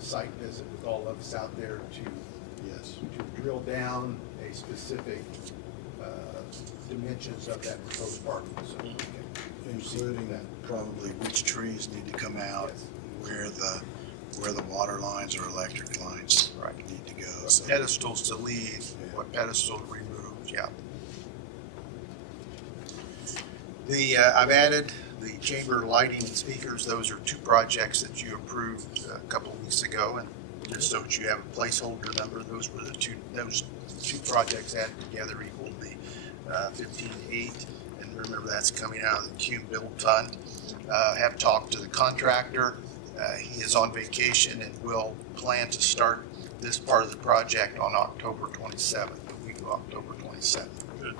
site visit with all of us out there to drill down a specific dimensions of that proposed parking, so we can Including probably which trees need to come out, Yes. where the water lines or electric lines need to go. So pedestals to leave, what pedestal to remove, yeah. I've added the chamber lighting and speakers. Those are two projects that you approved a couple of weeks ago, and just so that you have a placeholder number, those two projects added together equal the 15.8, and remember that's coming out of the Cume Build Fund. Have talked to the contractor. He is on vacation and will plan to start this part of the project on October 27th, the week of October 27th. Good.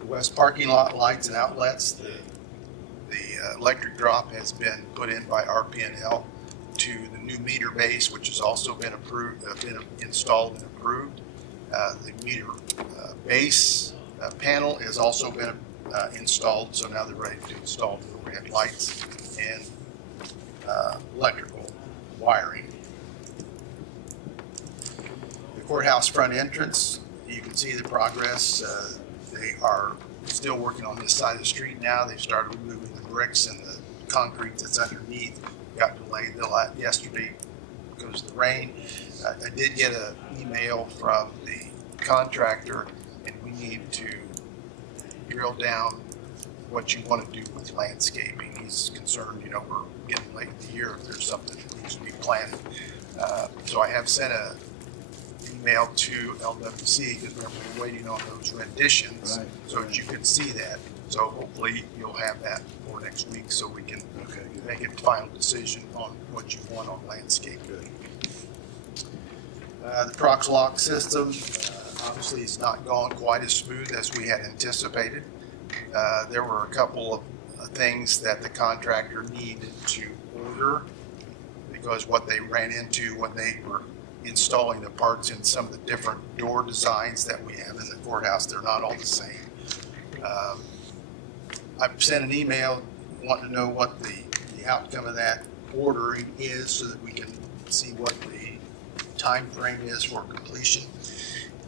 The west parking lot lights and outlets, the electric drop has been put in by RP&L to the new meter base, which has also been approved, been installed and approved. The meter base panel has also been installed, so now they're ready to install the overhead lights and electrical wiring. The courthouse front entrance, you can see the progress. They are still working on this side of the street now. They've started removing the bricks and the concrete that's underneath. Got delayed yesterday because of the rain. I did get an email from the contractor, and we need to drill down what you want to do with landscaping. He's concerned, we're getting late in the year, if there's something that needs to be planted. So I have sent a email to LWC, because remember, we're waiting on those renditions, so that you can see that. So hopefully you'll have that for next week, so we can make a final decision on what you want on landscape. The Prox lock system, obviously it's not gone quite as smooth as we had anticipated. There were a couple of things that the contractor needed to order, because what they ran into when they were installing the parts in some of the different door designs that we have in the courthouse, they're not all the same. I've sent an email wanting to know what the outcome of that ordering is, so that we can see what the time frame is for completion.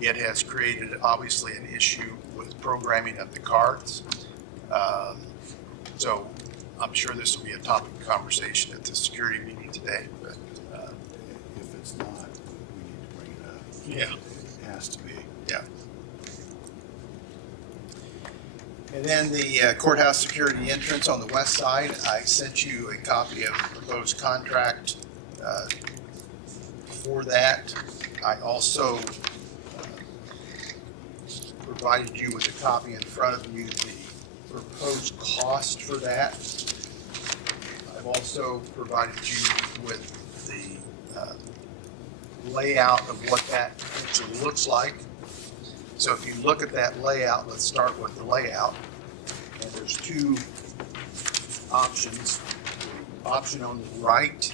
It has created obviously an issue with programming of the cards. So I'm sure this will be a topic of conversation at the security meeting today, but if it's not, we need to bring it up. yeah. It has to be. Yeah. And then the courthouse security entrance on the west side, I sent you a copy of the proposed contract for that. I also provided you with a copy in front of you, the proposed cost for that. I've also provided you with the layout of what that actually looks like. So if you look at that layout, let's start with the layout. And there's two options. The option on the right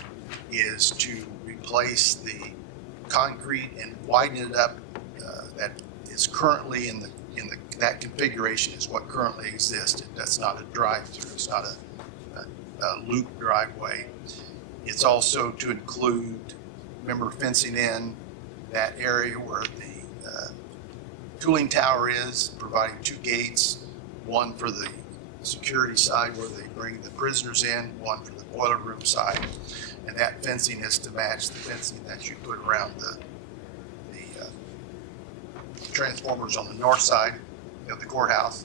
is to replace the concrete and widen it up. That is currently in that configuration is what currently exists. That's not a drive-through. It's not a loop driveway. It's also to include, remember, fencing in that area where the cooling tower is, providing 2 gates, one for the security side where they bring the prisoners in, one for the boiler room side. And that fencing is to match the fencing that you put around the transformers on the north side of the courthouse.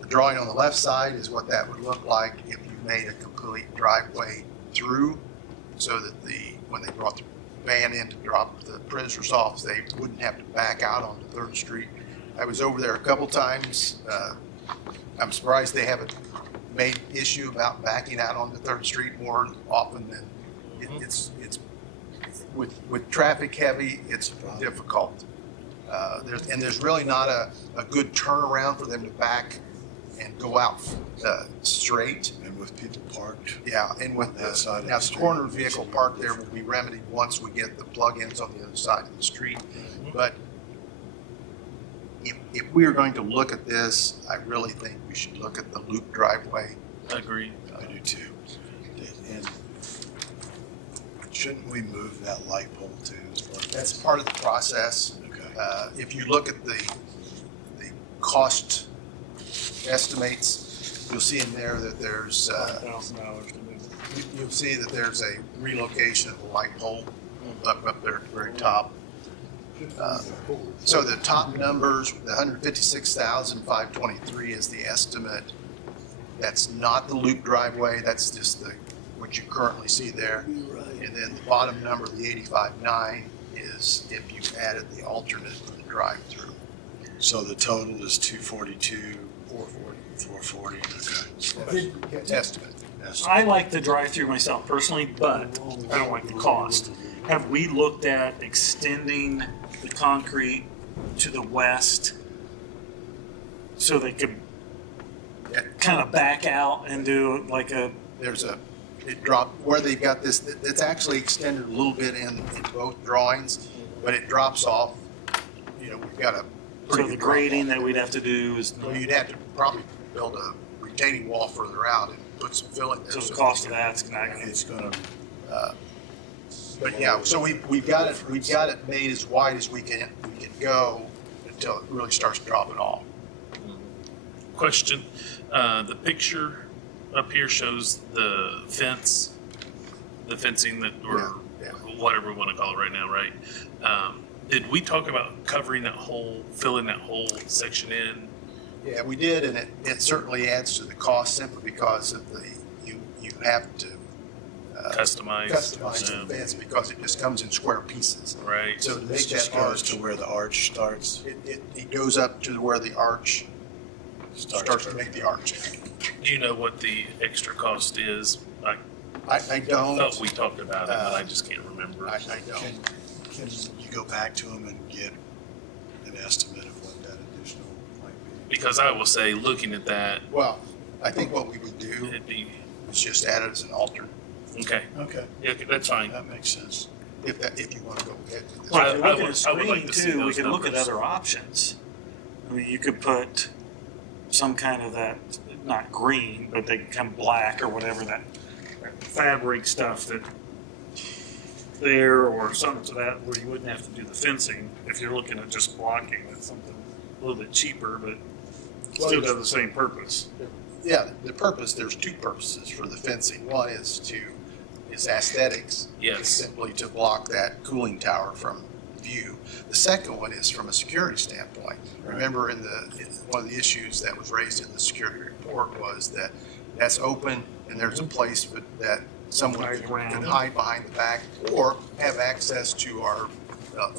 The drawing on the left side is what that would look like if you made a complete driveway through, so that when they brought the van in to drop the prisoners off, they wouldn't have to back out onto 3rd Street. I was over there a couple times. I'm surprised they haven't made issue about backing out onto 3rd Street more often than it's with traffic heavy, it's difficult. There's really not a good turnaround for them to back and go out straight. And with people parked. Yeah, and with the corner vehicle parked there will be remedied once we get the plug-ins on the other side of the street. But if we are going to look at this, I really think we should look at the loop driveway. Agreed. I do too. And shouldn't we move that light pole too? That's part of the process. Okay. If you look at the cost estimates, you'll see in there that there's $5,000 to move it. you'll see that there's a relocation of a light pole up there at the very top. So the top numbers, the 156,523 is the estimate. That's not the loop driveway. That's just what you currently see there. And then the bottom number, the 85,9, is if you added the alternate for the drive-through. So the total is 242. 440. Okay. Estimate. Yes. I like the drive-through myself personally, but I don't like the cost. Have we looked at extending the concrete to the west so they could kind of back out and do like it dropped where they've got this, it's actually extended a little bit in both drawings, but it drops off. We've got a pretty so the good drop grading off that there. we'd have to do is Well, you'd have to probably build a retaining wall further out and put some fill in there. so the cost of that's not going It's gonna, But yeah, so we've got it made as wide as we can go until it really starts dropping off. Question, the picture up here shows the fencing that, or Yeah. whatever we want to call it right now, right? Did we talk about covering that whole, filling that whole section in? Yeah, we did, and it certainly adds to the cost simply because of you have to Customize. customize Yeah. the fence because it just comes in square pieces. Right. So to this make just that goes arch, to where the arch starts. it goes up to where the arch starts to make the arch. Do you know what the extra cost is? I don't. thought we talked about it, but I just can't remember. I don't. Can you go back to them and get an estimate of what that additional might be? Because I will say, looking at that, Well, I think what we would do it'd be, is just add it as an alternate, okay, Okay, yeah, okay, that's fine. that makes sense. if you want to go ahead with this. Well, if you're I looking would- at I would like screening to see too, we those could look at numbers. other options. I mean, you could put some kind of that, not green, but they can come black or whatever, that fabric stuff that there, or something to that, where you wouldn't have to do the fencing. If you're looking at just blocking, that's something a little bit cheaper, but still does the same purpose. Yeah, there's 2 purposes for the fencing. One is aesthetics. Yes. It's simply to block that cooling tower from view. The second one is from a security standpoint. Remember one of the issues that was raised in the security report was that that's open and there's a place that someone could hide behind the back or have access to our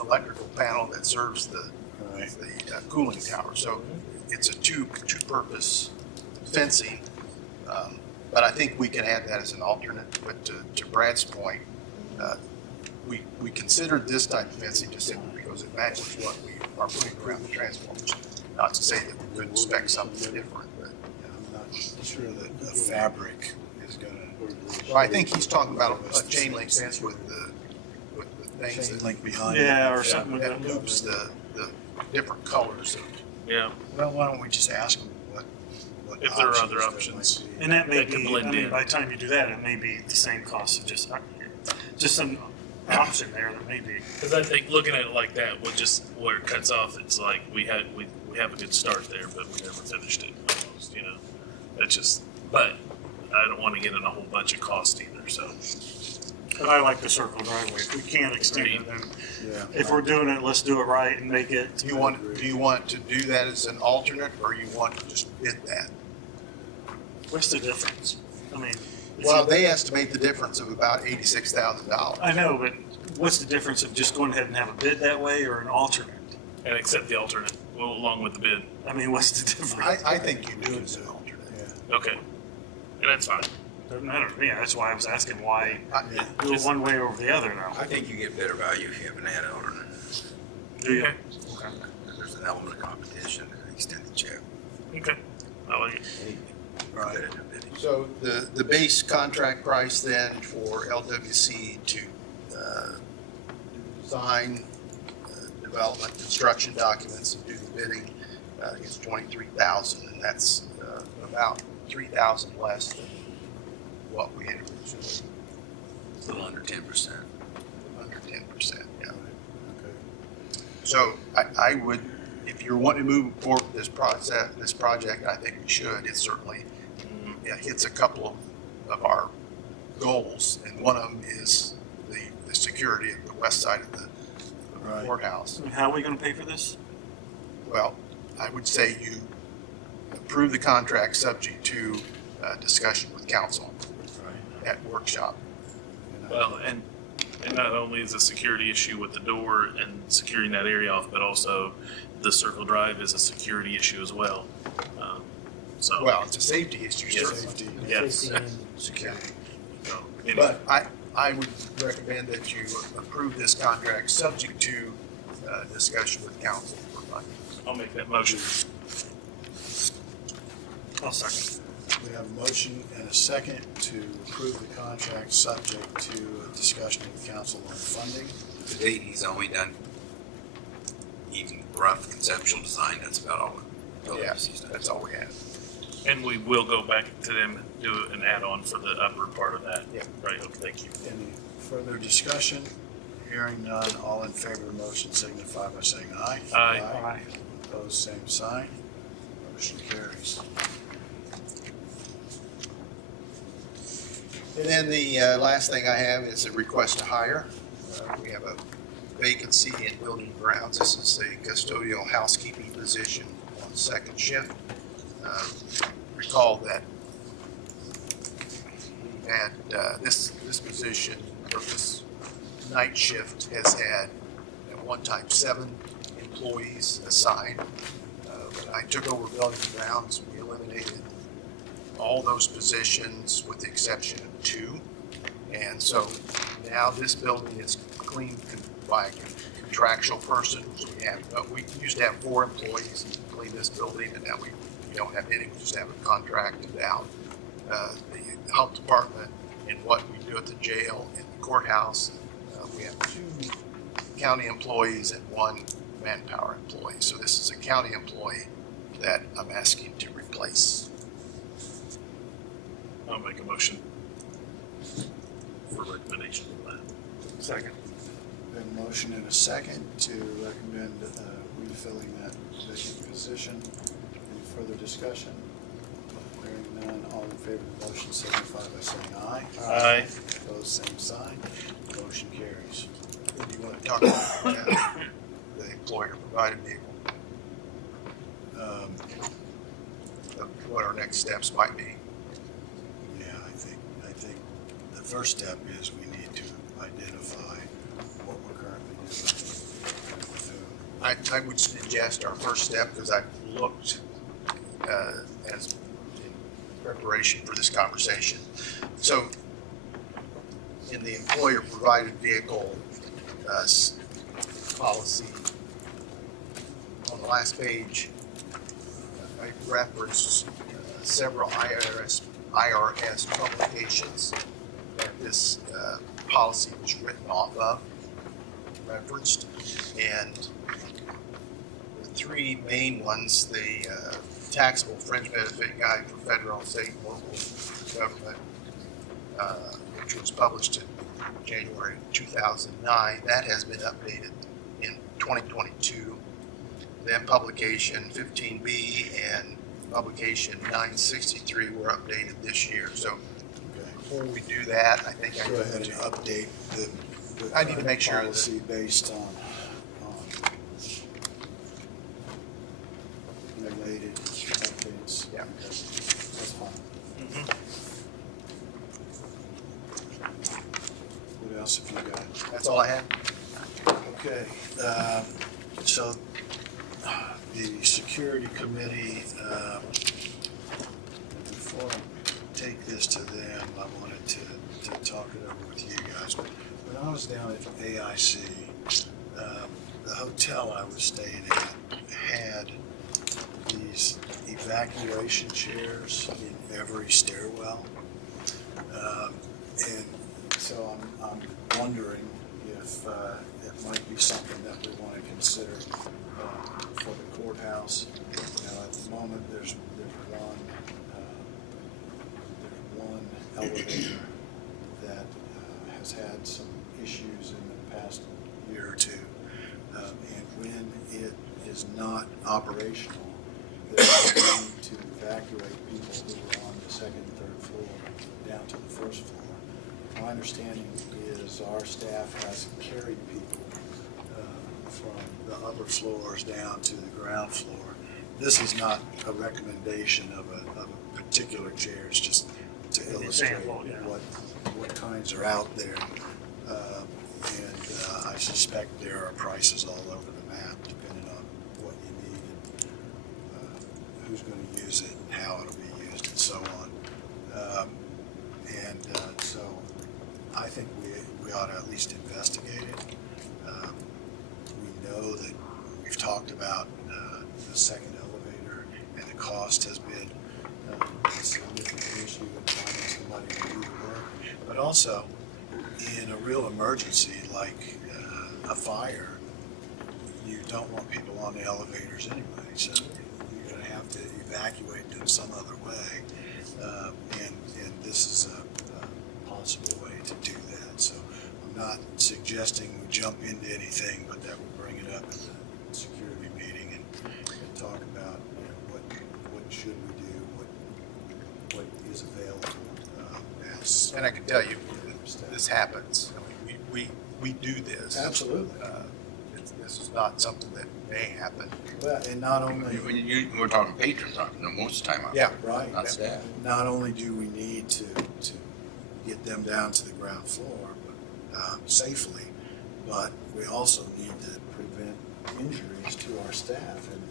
electrical panel that serves the cooling tower. So it's a two-purpose fencing. But I think we can add that as an alternate. But to Brad's point, we considered this type of fencing just simply because it matches what we are putting around the transformers. Not to say that we couldn't spec something different, but I'm not sure that a fabric is gonna. well, I think he's talking about a chain link fence with things that link behind. Yeah, it. or something with That that. moves the different colors. Yeah, Well, why don't we just ask them what If there are options other there options. might be. And that may That could be, blend I mean, in. by the time you do that, it may be the same cost of just some option there that may be. because I think looking at it like that, with just where it cuts off, it's like we have a good start there, but we never finished it. Almost, you know, it's just. But I don't want to get in a whole bunch of cost either. So But I like the circle driveway. If we can't extend it, then Yeah. if we're doing it, let's do it right and make it. Do you want to do that as an alternate, or you want to just bid that? What's the difference? I mean. it's- Well, they estimate the difference of about $86,000. I know, but what's the difference of just going ahead and have a bid that way or an alternate? and accept the alternate along with the bid. I mean, what's the difference? I think you do it as an alternate. Okay, and that's fine. Doesn't matter to me. That's why I was asking why Yeah. do it one way over the other now. I think you get better value if you have an add alternate. Do you? Okay. Okay. There's an element of competition, extended check. Okay, I like it. Right. competitive bidding. So the base contract price then for LWC to design, development, construction documents and do the bidding is $23,000, and that's about $3,000 less than what we had originally, A little under 10%. under 10%, yeah. So I would, if you're wanting to move forward with this project, I think we should. It certainly hits a couple of our goals, and one of them is the security of the west side of the courthouse. And how are we gonna pay for this? Well, I would say you approve the contract subject to discussion with council at workshop. Well, and not only is a security issue with the door and securing that area off, but also the circle drive is a security issue as well. So Well, it's a safety issue, Yes. certainly. yes. Security. So, anyway. But I would recommend that you approve this contract subject to discussion with council for funding. I'll make that motion. I'll second. We have a motion and a second to approve the contract subject to a discussion with council on funding. To date, he's only done even rough conceptual design. That's about all. Yes, that's all we have. And we will go back to them and do an add-on for the upper part of that. Yeah. Right, okay, thank you. Any further discussion? Hearing none, all in favor of the motion signify by saying aye. Aye. Aye. Opposed, same sign. Motion carries. And then the last thing I have is a request to hire. We have a vacancy in building grounds. This is a custodial housekeeping position on second shift. Recall that we had this position, or this night shift has had at one time 7 employees assigned. When I took over building grounds, we eliminated all those positions with the exception of 2. And so now this building is cleaned by a contractual person. We used to have 4 employees to clean this building, and now we don't have any. We just have it contracted out. The health department and what we do at the jail and the courthouse, we have 2 county employees and 1 manpower employee. So this is a county employee that I'm asking to replace. I'll make a motion for recommendation of that. Second. We have a motion and a second to recommend refilling that vacant position. Any further discussion? Hearing none, all in favor of the motion signify by saying aye. Aye. Opposed, same sign. Motion carries. Do you want to talk about the employer provided vehicle? What our next steps might be? Yeah, I think the first step is we need to identify what we're currently doing with whom. I would suggest our first step, because I've looked as in preparation for this conversation. So in the employer provided vehicle policy, on the last page, I referenced several IRS publications that this policy was written off of. referenced. And the three main ones, the taxable fringe benefit guide for federal, state, and local government, which was published in January 2009, that has been updated in 2022. Then publication 15B and publication 963 were updated this year. So before we do that, I think I Go ahead and update the I need to make sure that- policy based on related updates. Yeah. Okay, that's fine. What else have you got? That's all I have. Okay, so the security committee, before I take this to them, I wanted to talk it over with you guys. When I was down at AIC, the hotel I was staying at had these evacuation chairs in every stairwell. And so I'm wondering if it might be something that we want to consider for the courthouse. You know, at the moment, there's one elevator that has had some issues in the past year or two. And when it is not operational, there's a need to evacuate people who are on the second and third floor down to the first floor. My understanding is our staff has carried people from the upper floors down to the ground floor. This is not a recommendation of a particular chair, it's just to illustrate example, yeah. what kinds are out there. And I suspect there are prices all over the map depending on what you need and who's going to use it and how it'll be used and so on. So I think we ought to at least investigate it. We know that we've talked about the second elevator, and the cost has been a significant issue in finding somebody to do the work. But also, in a real emergency like a fire, you don't want people on the elevators anyway, so you're going to have to evacuate them some other way. And this is a possible way to do that. So I'm not suggesting we jump into anything, but that we bring it up in the security meeting and talk about, you know, what should we do, what is available. And I can tell you, this happens. I mean, we do this. Absolutely. This is not something that may happen. Well, and not only. We're talking patrons, most of the time. Yeah, right. Not staff. Not only do we need to get them down to the ground floor safely, but we also need to prevent injuries to our staff and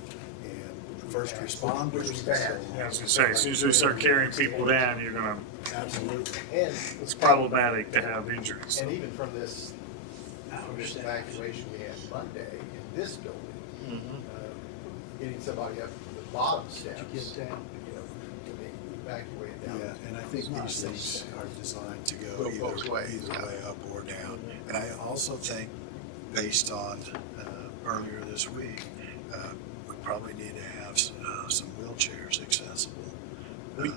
first responders. and so on. Yeah, I was gonna say, as soon as we start carrying people down, you're gonna, Absolutely. And, it's problematic to have injuries. and even from this evacuation we had Monday in this building, getting somebody up to the bottom steps, to be evacuated down. Yeah, and I think these things are designed to go Both ways, either way, up or down. And I also think, based on earlier this week, we probably need to have some wheelchairs accessible.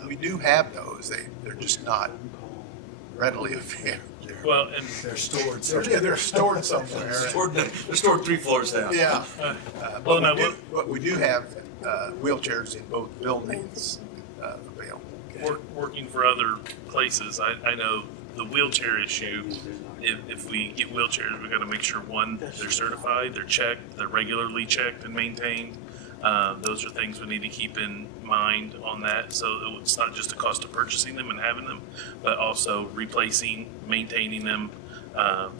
We do have those. They're just not readily available. Well, and They're stored They're, somewhere. they're stored somewhere. They're stored 3 floors down. Yeah. well, no, But we do have wheelchairs in both buildings available. working for other places, I know the wheelchair issue. If we get wheelchairs, we got to make sure one, they're certified, they're checked, they're regularly checked and maintained. Those are things we need to keep in mind on that. So it's not just a cost of purchasing them and having them, but also replacing, maintaining them.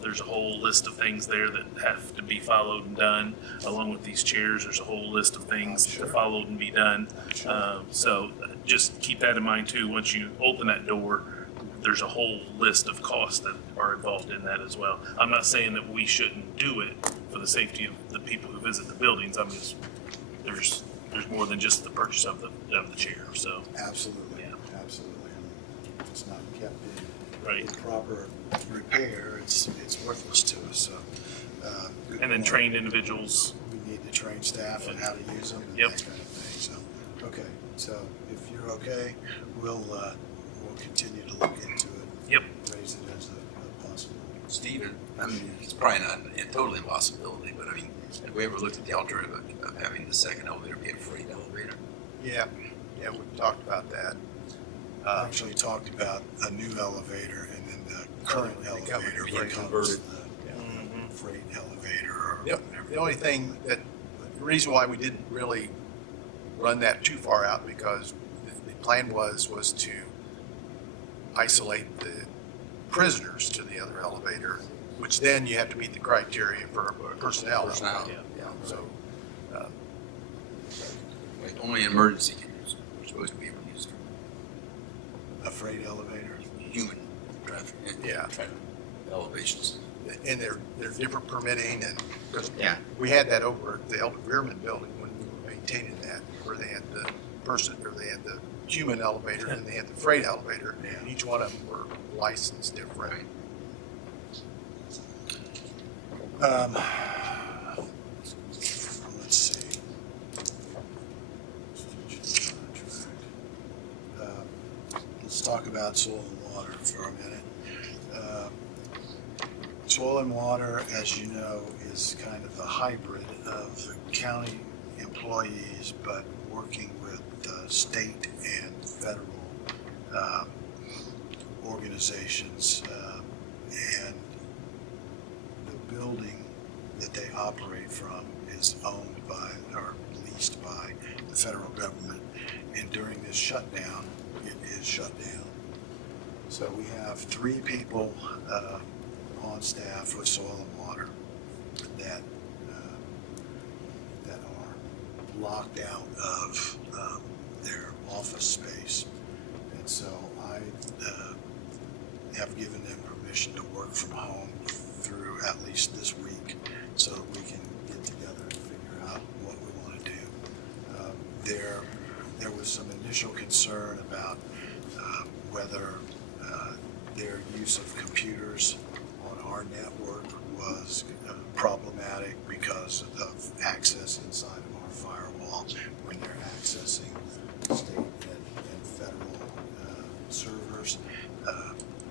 There's a whole list of things there that have to be followed and done. Along with these chairs, there's a whole list of things to follow and be done. So just keep that in mind too. Once you open that door, there's a whole list of costs that are involved in that as well. I'm not saying that we shouldn't do it for the safety of the people who visit the buildings. I'm just, there's more than just the purchase of the chair. So Absolutely, Yeah. absolutely. And if it's not kept in right. proper repair, it's worthless to us. So Good And then point. trained individuals. We need to train staff on how to use them and Yep. that kind of thing, so, okay. So if you're okay, we'll continue to look into it. Yep. Raise it as a possibility. Steve, I mean, it's probably not a total impossibility, but I mean, have we ever looked at the alternative of having the second elevator be a freight elevator? Yeah, we talked about that. Actually talked about a new elevator and then the current Become- elevator being becomes converted. the freight elevator or Yep. whatever. The only thing the reason why we didn't really run that too far out, because the plan was to isolate the prisoners to the other elevator, which then you have to meet the criteria for personnel. Personnel. Yeah, so, Like only in emergency cases, we're supposed to be able to use A freight elevator. human traffic. Yeah. Traffic elevations. and they're different permitting, and, because Yeah. we had that over at the Elder Beerman building when we were maintaining that, where they had the human elevator and they had the freight elevator, and each one of them were licensed different. Let's see. Let's talk about soil and water for a minute. Soil and water, as you know, is kind of a hybrid of county employees, but working with state and federal organizations. And the building that they operate from is owned by or leased by the federal government. And during this shutdown, it is shut down. So we have 3 people on staff with soil and water that are locked out of their office space. And so I have given them permission to work from home through at least this week so that we can get together and figure out what we want to do. There was some initial concern about whether their use of computers on our network was problematic because of access inside of our firewall when they're accessing state and federal servers.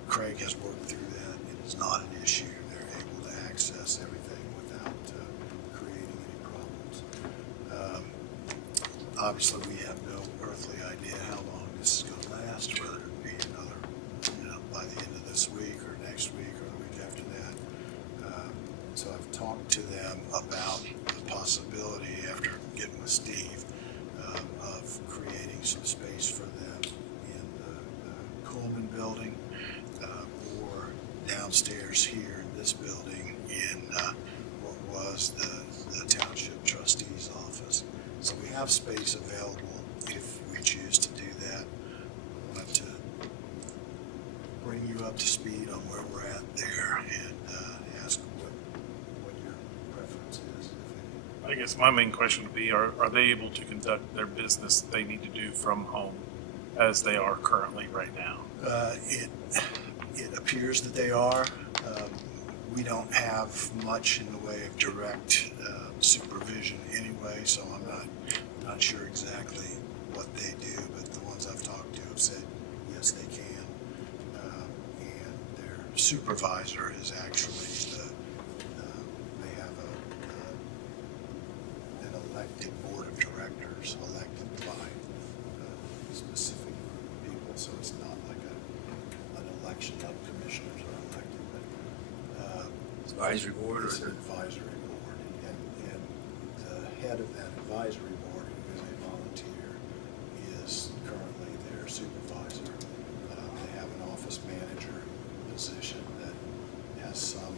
Craig has worked through that. It is not an issue. They're able to access everything without creating any problems. Obviously, we have no earthly idea how long this is going to last, whether it be another, by the end of this week or next week or the week after that. So I've talked to them about the possibility, after getting with Steve, of creating some space for them in the Coleman building or downstairs here in this building in what was the township trustee's office. So we have space available if we choose to do that. I wanted to bring you up to speed on where we're at there and ask what your preference is. I guess my main question would be, are they able to conduct their business they need to do from home as they are currently right now? It appears that they are. We don't have much in the way of direct supervision anyway, so I'm not sure exactly what they do, but the ones I've talked to have said yes, they can. And their supervisor is actually they have an elected board of directors elected by a specific group of people, so it's not like an election of commissioners are elected, but Advisory board or it's an advisory board, and the head of that advisory board, who is a volunteer, is currently their supervisor. They have an office manager position that has some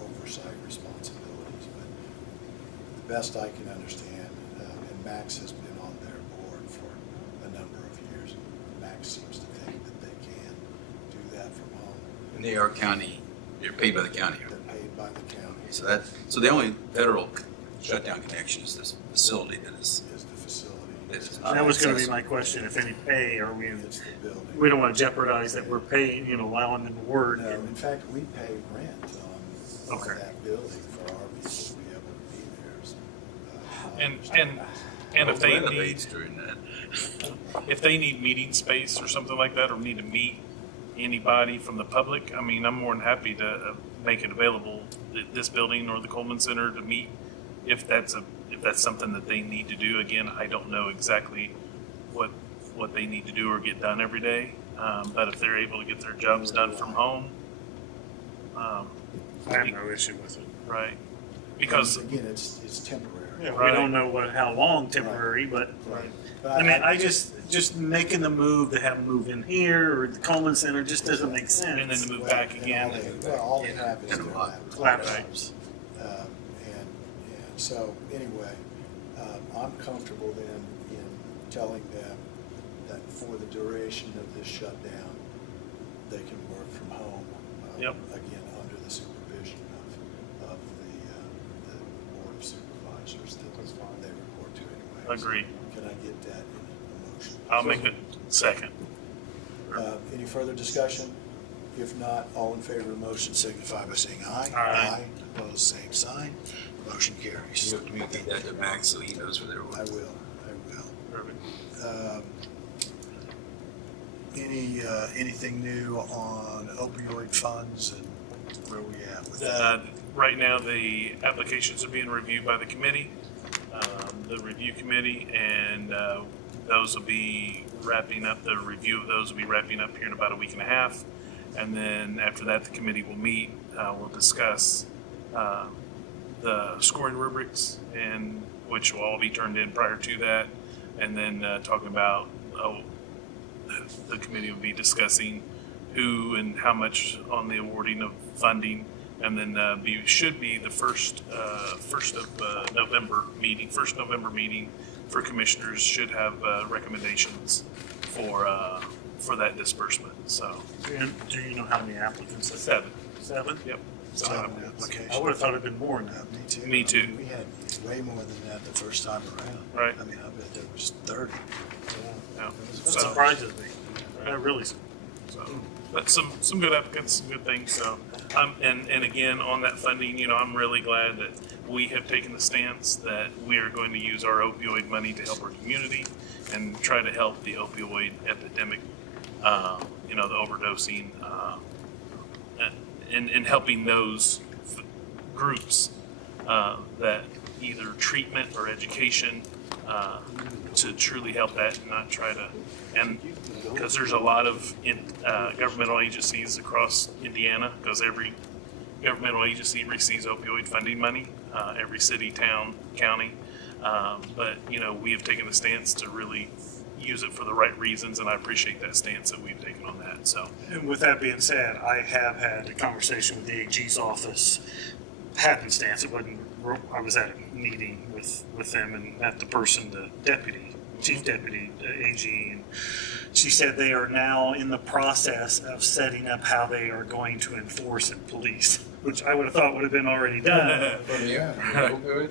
oversight responsibilities, but the best I can understand, and Max has been on their board for a number of years, and Max seems to think that they can do that from home. And they are county, they're paid by the county. They're paid by the county. So the only federal shutdown connection is this facility that is. Is the facility. That is That was gonna be my question, if any pay, or It's the building. we don't wanna jeopardize that we're paying, allowing them to work. No, and- in fact, we pay rent on Okay. that building for our And if they need, Renovates during that. if they need meeting space or something like that, or need to meet anybody from the public, I mean, I'm more than happy to make it available, this building or the Coleman Center, to meet if that's something that they need to do. Again, I don't know exactly what they need to do or get done every day, but if they're able to get their jobs done from home, I have no issue with it. right? Because Again, it's temporary. Yeah, Right. we don't know how long temporary, but Right. I mean, I just making the move to have them move in here or the Coleman Center just doesn't make sense. and then to move back again. All they have is their Laptops. And so, anyway, I'm comfortable then in telling them that for the duration of this shutdown, they can work from home. Yep. Again, under the supervision of the Board of Supervisors that they report to anyway. Agreed. Can I get that in a motion? I'll make it second. Any further discussion? If not, all in favor of the motion signify by saying aye. Aye. Opposed, same sign. Motion carries. You have to communicate that to Max so he knows where they're I going. will. Perfect. Anything new on opioid funds and where we at with that? Right now, the applications are being reviewed by the committee, the review committee, and those will be wrapping up, the review of those will be wrapping up here in about a week and a half. And then after that, the committee will meet, we'll discuss the scoring rubrics, and which will all be turned in prior to that. And then talking about, the committee will be discussing who and how much on the awarding of funding. And then should be the first November meeting for commissioners should have recommendations for that disbursement. So And do you know how many applicants? 7. 7? Yep. Seven I applications. would have thought it'd been more than that. Me too. Me too. I mean, we had way more than that the first time around. Right. I mean, I bet there was 30. Yeah. That So, surprises me. That really. but some good applicants, some good things. So, and again, on that funding, I'm really glad that we have taken the stance that we are going to use our opioid money to help our community and try to help the opioid epidemic, the overdosing, and helping those groups that either treatment or education to truly help that and not try to, and because there's a lot of governmental agencies across Indiana, because every governmental agency receives opioid funding money, every city, town, county. But, we have taken the stance to really use it for the right reasons, and I appreciate that stance that we've taken on that. So, And with that being said, I have had a conversation with the AG's office. Happenstance, it wasn't. I was at a meeting with them and met the person, the chief deputy AG, and she said they are now in the process of setting up how they are going to enforce and police, which I would have thought would have been already done.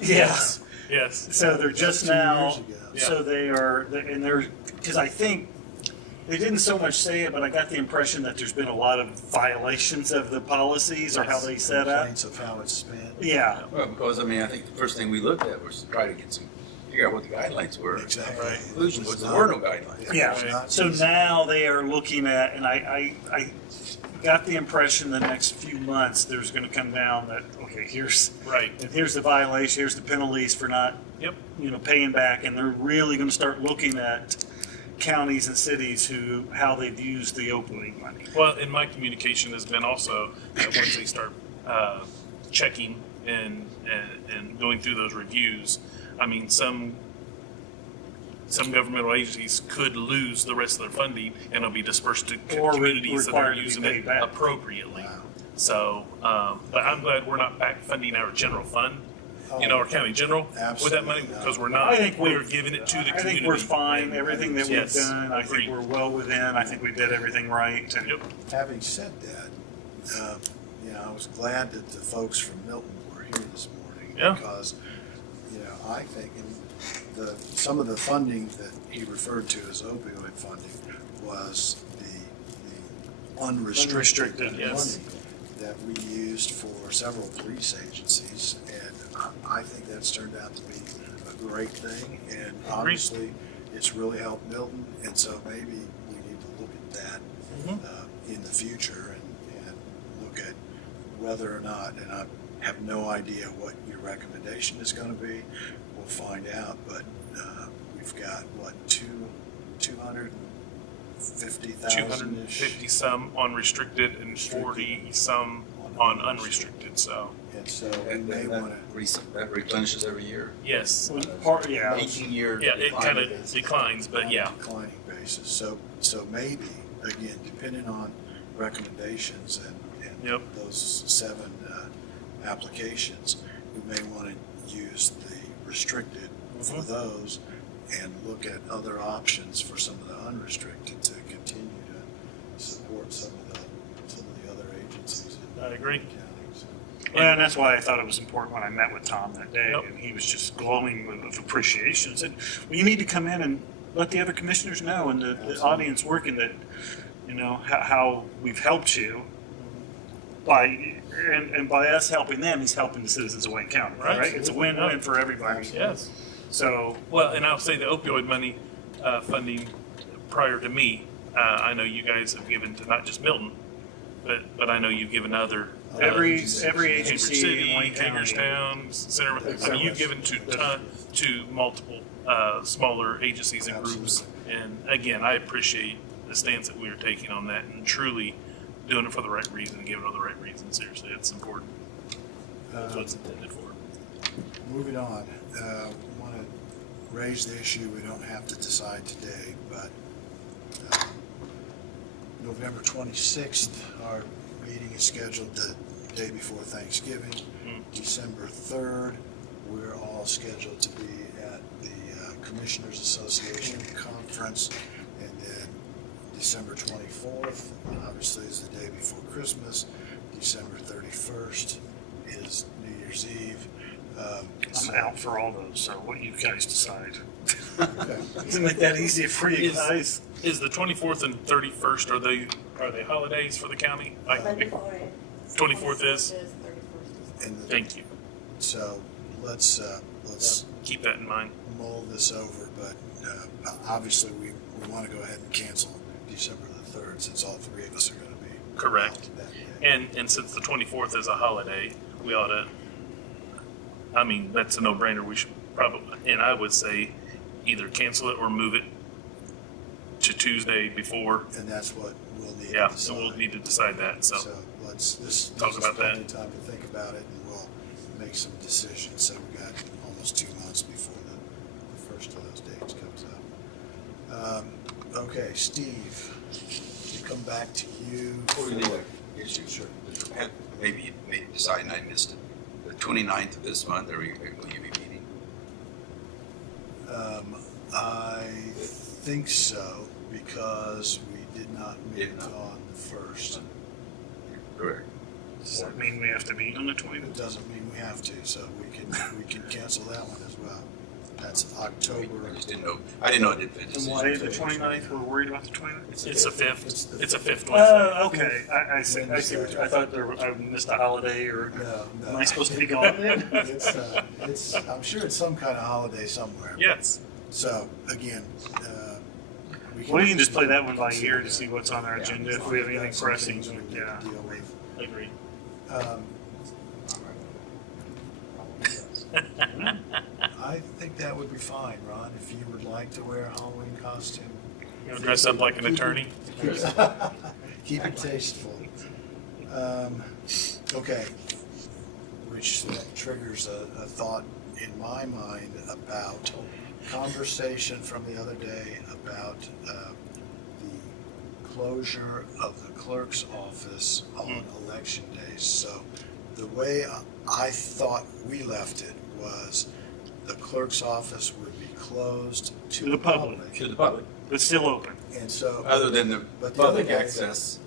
Yes. yes. So they're just 2 now. years ago. So they are, and they're, because I think they didn't so much say it, but I got the impression that there's been a lot of violations of the policies or how they set up. Complaints of how it's spent. Yeah. Well, because, I think the first thing we looked at was to try to figure out what the guidelines were. Exactly. Right. The conclusion was there were no guidelines. Yeah. It's not So easy. now they are looking at, and I got the impression the next few months there's going to come down that, okay, here's the violation, here's the penalties for not, Yep. paying back, and they're really going to start looking at counties and cities how they've used the opioid money. Well, and my communication has been also that once they start checking and going through those reviews, some governmental agencies could lose the rest of their funding and it'll be dispersed to Or communities that are required to be using paid it back. appropriately. Wow. So, but I'm glad we're not back funding our general fund, our county general with that money, Absolutely not. because we're not. I think we're giving it to the I community. think we're fine. Everything that Yes, we've done, I think agreed. we're well within. I think we did everything right. And Yep. Having said that, I was glad that the folks from Milton were here this morning. Yeah. Because, I think some of the funding that he referred to as opioid funding was the unrestricted Unrestricted, money yes. that we used for several police agencies. And I think that's turned out to be a great thing, and obviously, it's really helped Milton, and so maybe we need to look at that in the future and look at whether or not, and I have no idea what your recommendation is gonna be. We'll find out, but we've got, what, 250,000-ish? 250 some on restricted and 40 some on unrestricted, so, And so we may wanna, That replenishes every year. yes. Part, yeah. 18-year. Yeah, it kind of declines, but yeah. declining basis. So maybe, again, depending on recommendations and Yep. those 7 applications, we may want to use the restricted for those and look at other options for some of the unrestricted to continue to support some of the other agencies in I agree. the county. So, Well, and that's why I thought it was important when I met with Tom that day, Yep. and he was just glowing with appreciation. And said, well, you need to come in and let the other commissioners know and the audience working that, you know, how we've helped you by, and by us helping them, he's helping the citizens of Wayne County, Right. right? It's a win-win for everybody. Yes. So, Well, and I'll say the opioid money funding prior to me, I know you guys have given to not just Milton, but I know you've given other. every Cambridge agency City, in Wayne County. Hagerstown, Center. I mean, you've given to multiple smaller agencies and groups. And again, I appreciate the stance that we are taking on that and truly doing it for the right reason and giving it all the right reason. Seriously, it's important. That's what it's intended for. Moving on, want to raise the issue we don't have to decide today, but November 26th, our meeting is scheduled the day before Thanksgiving. December 3rd, we're all scheduled to be at the Commissioners Association Conference. And then December 24th, obviously, is the day before Christmas. December 31st is New Year's Eve. I'm out for all those, so what you guys decide. Okay. To make that easier for you guys. Is the 24th and 31st, are they holidays for the county? Like, 24th is? And Thank you. so let's Keep that in mind. mull this over, but obviously we want to go ahead and cancel December the 3rd since all 3 of us are going to be Correct. out that day. And since the 24th is a holiday, we ought to, I mean, that's a no-brainer. We should probably, and I would say either cancel it or move it to Tuesday before. And that's what we'll need Yeah, to so decide. we'll need to decide that, so. Let's, this Talk gives us about that. plenty of time to think about it, and we'll make some decisions. So we got almost 2 months before the first of those dates comes up. Okay, Steve, to come back to you. Before we leave that issue, Sure. maybe you may decide and I missed it. The 29th of this month, will you be meeting? I think so, because we did not meet Did not. on the 1st. Correct. Does that mean we have to meet on the 20th? It doesn't mean we have to, so we can cancel that one as well. That's October. I just didn't know. I didn't know it did fit. And why the 29th? We're worried about the 29th? It's a fifth. It's a fifth one. Oh, okay. I see. I see. I thought I missed a holiday, or No, am I supposed to be gone then? It's, I'm sure it's some kind of holiday somewhere. Yes. So, again, We can just play that one by ear to see what's on our agenda. If we have anything Got some pressing, things we need to yeah. deal with. Agree. I think that would be fine, Ron, if you would like to wear a Halloween costume. You want to dress up like an attorney? Keep it tasteful. Okay, which that triggers a thought in my mind about conversation from the other day about the closure of the clerk's office on election days. So the way I thought we left it was the clerk's office would be closed to the public. To the public. But still open. And so. Other than the But the other public day- access,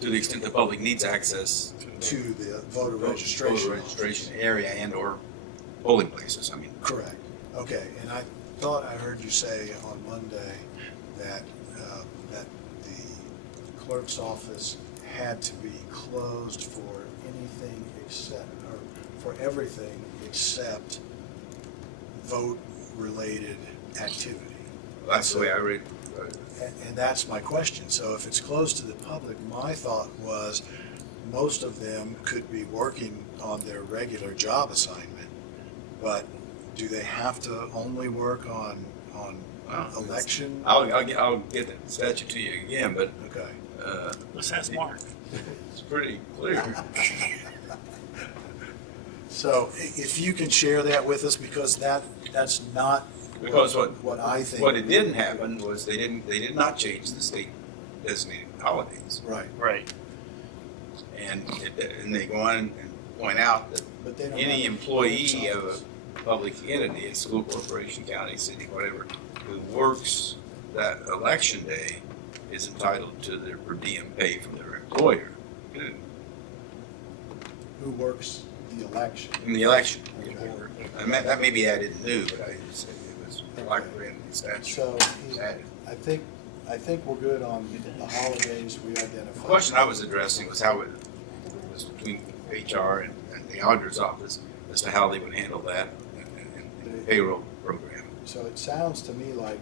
to the extent the public needs access. To the voter Voter registration. registration area and or polling places, I mean. Correct. Okay, and I thought I heard you say on Monday that, that the clerk's office had to be closed for anything except, or for everything except vote-related activity. That's the way I read. And that's my question. So if it's closed to the public, my thought was most of them could be working on their regular job assignment, but do they have to only work on election? I'll get the statute to you again, but Okay. Let's ask Mark. it's pretty clear. So if you can share that with us, because that's not Because what I think. what it didn't happen was they did not change the state designated holidays. Right, Right. And they go on and point out that but they don't any have employee of votes a public entity, a school corporation, county, city, whatever, who works that election day is entitled to their per diem pay from their employer. who works the election. In the election. Okay. That may be added new, but I said it was like in the statute. So It's added. I think we're good on the holidays we identified. The question I was addressing was how it was between HR and the auditor's office as to how they would handle that and payroll program. So it sounds to me like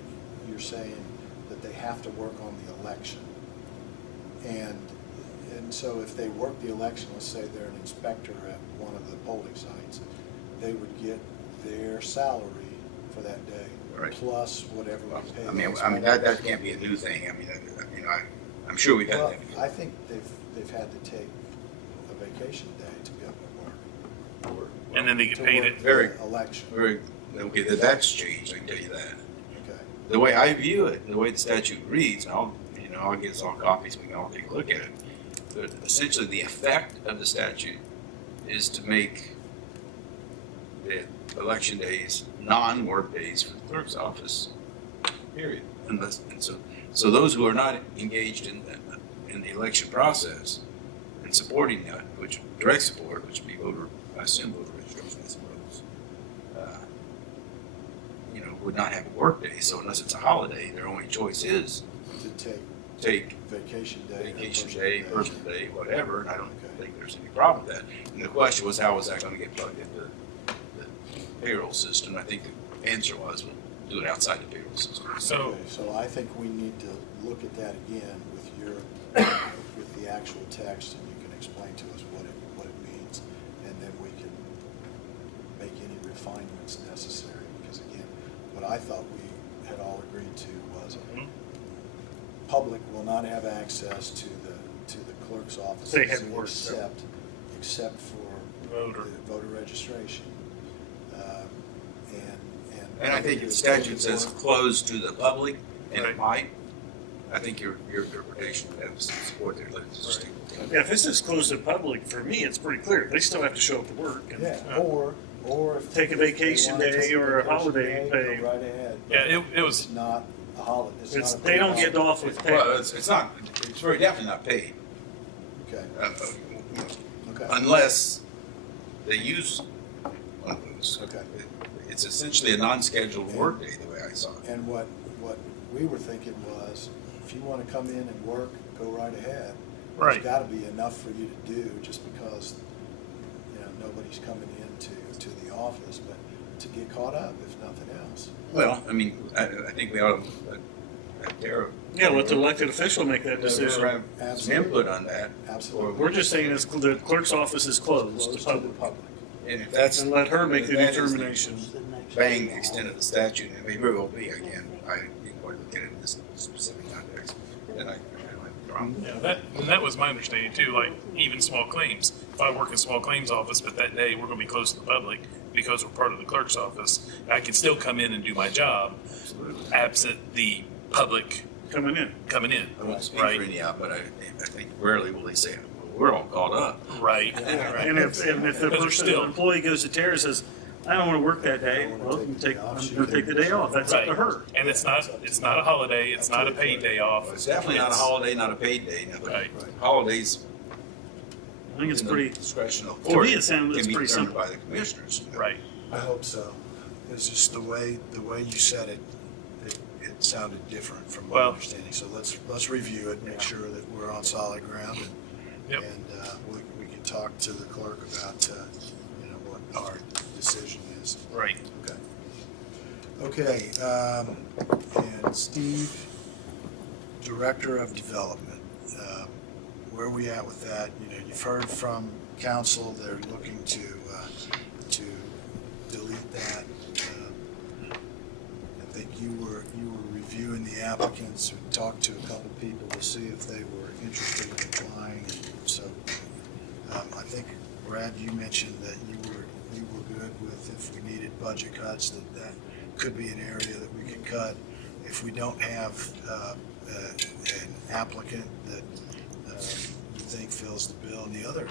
you're saying that they have to work on the election. And so if they work the election, let's say they're an inspector at one of the polling sites, they would get their salary for that day, Right. plus whatever we pay. I the mean that can't be a new thing. I mean, I'm sure we've had Well, that before. I think they've had to take a vacation day to be able to work. And then they get To paid work it. Very- the election. Very, okay, that's changed, I can tell you that. Okay. The way I view it, the way the statute reads, and I'll get us all copies, we can all take a look at it. But essentially, the effect of the statute is to make the election days non-work days for the clerk's office, period. So those who are not engaged in the election process and supporting that, which direct support, which would be voter registration, I suppose, would not have a work day. So unless it's a holiday, their only choice is To take vacation day. personal day, whatever, and I don't Okay. think there's any problem with that. And the question was, how was that gonna get plugged into the payroll system? I think the answer was, we'll do it outside the payroll system. So, Okay, so I think we need to look at that again with the actual text, and you can explain to us what it means, and then we can make any refinements necessary, because again, what I thought we had all agreed to was public will not have access to the clerk's office They have work, except for Voter. the voter registration. And I think the statute says closed to the public, and it Right. might. I think your interpretation would have some support there. Yeah, if this is closed to the public, for me, it's pretty clear. They still have to show up to work. And, Yeah, or if. Take a vacation they wanna day take or a vacation holiday day, pay. Go right ahead. yeah, it was, It's not a holiday. It's, they don't get off with pay. Well, it's not, it's very definitely not paid, Okay, okay, unless they use one of those. okay. It's essentially a non-scheduled work day, the way I saw it. And what we were thinking was, if you want to come in and work, go right ahead. Right. There's got to be enough for you to do, just because, nobody's coming into the office, but to get caught up, if nothing else. Well, I mean, I think we ought to let Tara. Yeah, let the elected official make that decision. Have some input on that. Absolutely. We're just saying it's, the clerk's office is closed Close to to the public. public. And if that's. And let her make the that is determination. Bang the extent of the statute, and it may very well be, again, I didn't quite look at it in this specific context, then I don't have a problem. yeah, that was my understanding too, like even small claims. If I work in small claims office, but that day we're gonna be closed to the public because we're part of the clerk's office, I can still come in and do my job absent the public Coming in. coming in. I won't speak for Right. any out, but I think rarely will they say, well, we're all caught up. Right. And if the But person, still. the employee goes to Tara and says, I don't want to work that day, well, I'm gonna take the day off. That's up to her. And it's not a holiday, it's not a paid day off. It's definitely not a holiday, not a paid day. Now, but Right. Holidays. I think it's in the pretty, discretion of the to court me, it sounds, it's can be pretty determined simple. by the commissioners. Right. I hope so. It's just the way you said it, it sounded different from my Well- understanding. So let's review it, make sure that we're on solid ground, Yep. and we can talk to the clerk about, what our decision is. Right. Okay, and Steve, Director of Development, where are we at with that? You know, you've heard from council, they're looking to delete that. I think you were reviewing the applicants, we talked to a couple people to see if they were interested in applying. So I think, Brad, you mentioned that you were good with if we needed budget cuts, that could be an area that we could cut. If we don't have an applicant that you think fills the bill. And the other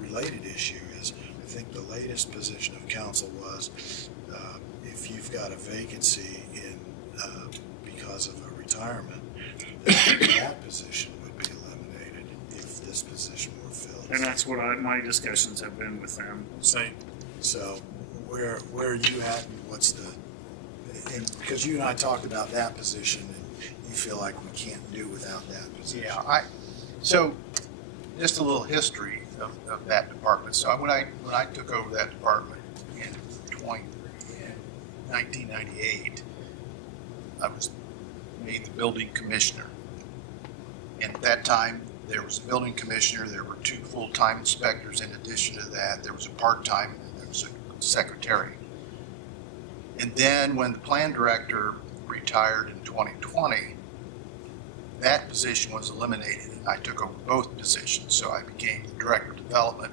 related issue is, I think the latest position of council was if you've got a vacancy in because of a retirement, that position would be eliminated if this position were filled. And that's what my discussions have been with them. Same. So where are you at, and what's the, and because you and I talked about that position, and you feel like we can't do without that position. Yeah, so just a little history of that department. So when I took over that department in 1998, I was made the building commissioner. And at that time, there was a building commissioner, there were 2 full-time inspectors. In addition to that, there was a part-time, and there was a secretary. And then when the plan director retired in 2020, that position was eliminated, and I took over both positions. So I became the director of development,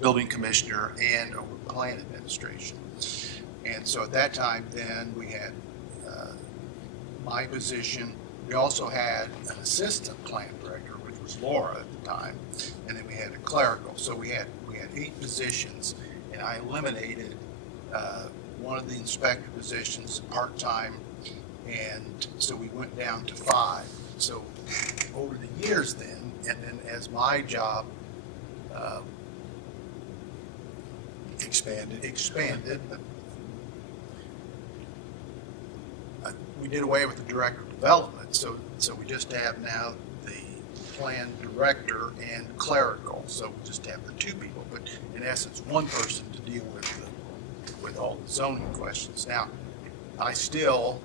building commissioner, and over plan administration. And so at that time, then we had my position. We also had an assistant plan director, which was Laura at the time, and then we had a clerical. So we had 8 positions, and I eliminated one of the inspector positions, part-time, and so we went down to 5. So over the years then, and then as my job expanded, we did away with the director of development. So we just have now the plan director and clerical. So we just have the 2 people, but in essence, 1 person to deal with all the zoning questions. Now, I still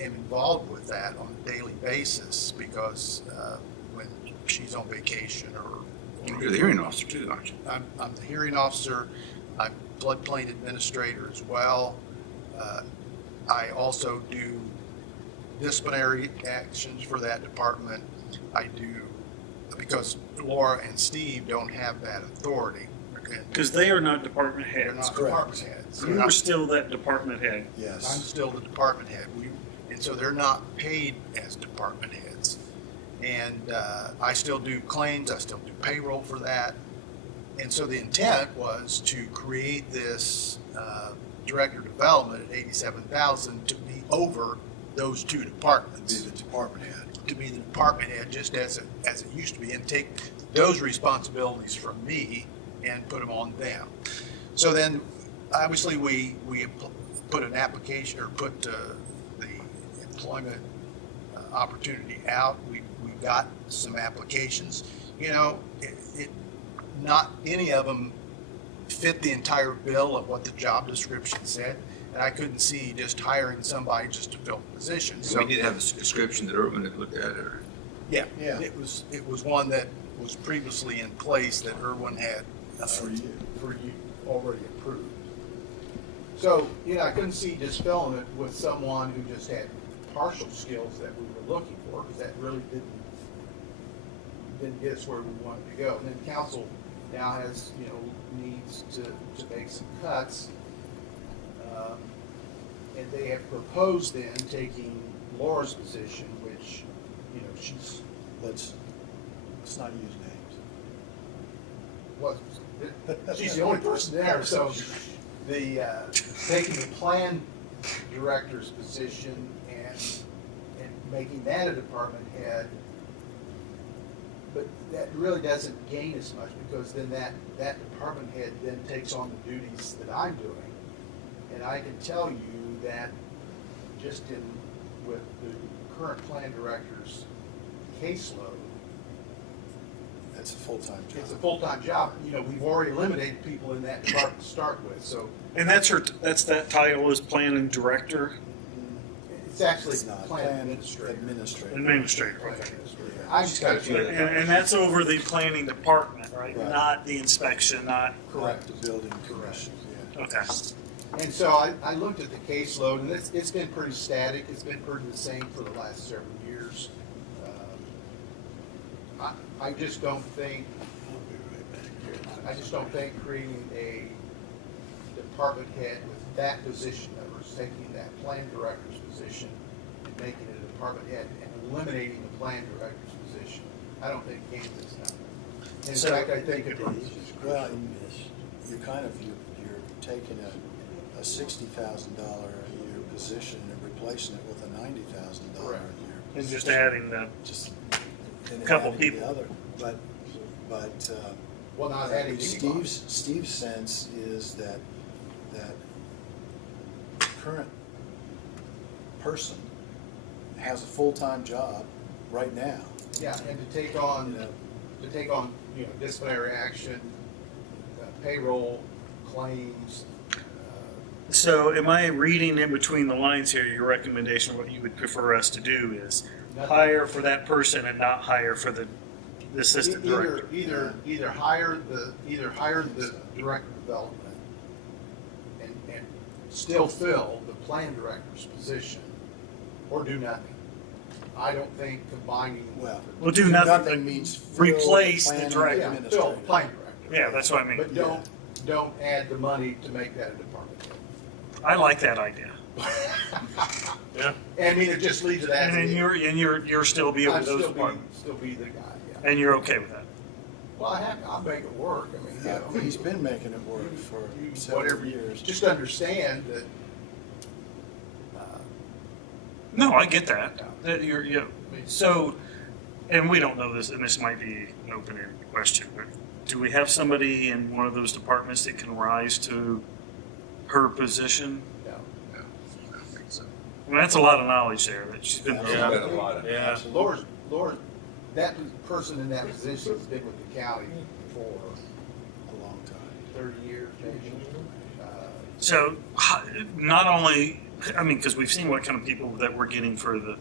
am involved with that on a daily basis because when she's on vacation or You're the hearing officer too, aren't you? I'm the hearing officer, I'm floodplain administrator as well. I also do disciplinary actions for that department. I do, because Laura and Steve don't have that authority. Because they are not department They're heads. not department heads. You are still that department head. I'm Yes. still the department head. And so they're not paid as department heads. And I still do claims, I still do payroll for that. And so the intent was to create this director of development at $87,000 to be over those 2 departments. Be the department head. To be the department head, just as it used to be, and take those responsibilities from me and put them on them. So then, obviously, we put an application or put the employment opportunity out. We got some applications. You know, not any of them fit the entire bill of what the job description said, and I couldn't see just hiring somebody just to fill the position. So We did have a description that Urban had looked at, or yeah, Yeah. it was one that was previously in place that Irwin had For you. already approved. So, you know, I couldn't see just filling it with someone who just had partial skills that we were looking for, because that really didn't get us where we wanted to go. And then council now has, you know, needs to make some cuts. And they have proposed then taking Laura's position, which, you know, she's, Let's not use names. was, she's the only person there, so the, taking the plan director's position and making that a department head, but that really doesn't gain as much, because then that department head then takes on the duties that I'm doing. And I can tell you that just with the current plan director's caseload, It's a full-time job. It's a full-time job. You know, we've already eliminated people in that department to start with, so And that's that title is planning director, it's actually It's not. plan administrator. administrator. Plan Okay. administrator. I just got to And that's over the planning department, right? Right. Not the inspection, not, correct. The building commission, yeah. okay. And so I looked at the caseload, and it's been pretty static. It's been pretty the same for the last several years. I just don't think, creating a department head with that position, that was taking that plan director's position and making it a department head and eliminating the plan director's position, I don't think Kansas done. In fact, I think it is. Well, you're taking a $60,000 a year position and replacing it with a $90,000 a year. And just adding the Just and couple adding the people. other. But Well, not adding anybody. Steve's sense is that the current person has a full-time job right now. Yeah, and to take on, You know, disciplinary action, payroll, claims. So am I reading in between the lines here, your recommendation, what you would prefer us to do is Nothing. hire for that person and not hire for the assistant director? Either hire the director of development and still fill the plan director's position, or do nothing. I don't think combining. Well, We'll do nothing, means replace the planning director. Yeah, fill administrator. the plan director. Yeah, that's what I mean. But don't add the money to make that a department head. I like that idea. Yeah. I mean, it just leaves it as. And you're still be over I'd those still departments. be the guy, yeah. And you're okay with that? Well, I'll make it work, I mean, Yeah, he's been making it work for several whatever, years. just understand that, No, I get that. That so, and we don't know this, and this might be an open-ended question, but do we have somebody in one of those departments that can rise to her position? no. I don't think so. I mean, that's a lot of knowledge there that she's been. There's been a lot of. Yeah. Laura, that person in that position has been with the county for A long time. 30 years, maybe. So, not only, I mean, because we've seen what kind of people that we're getting for the,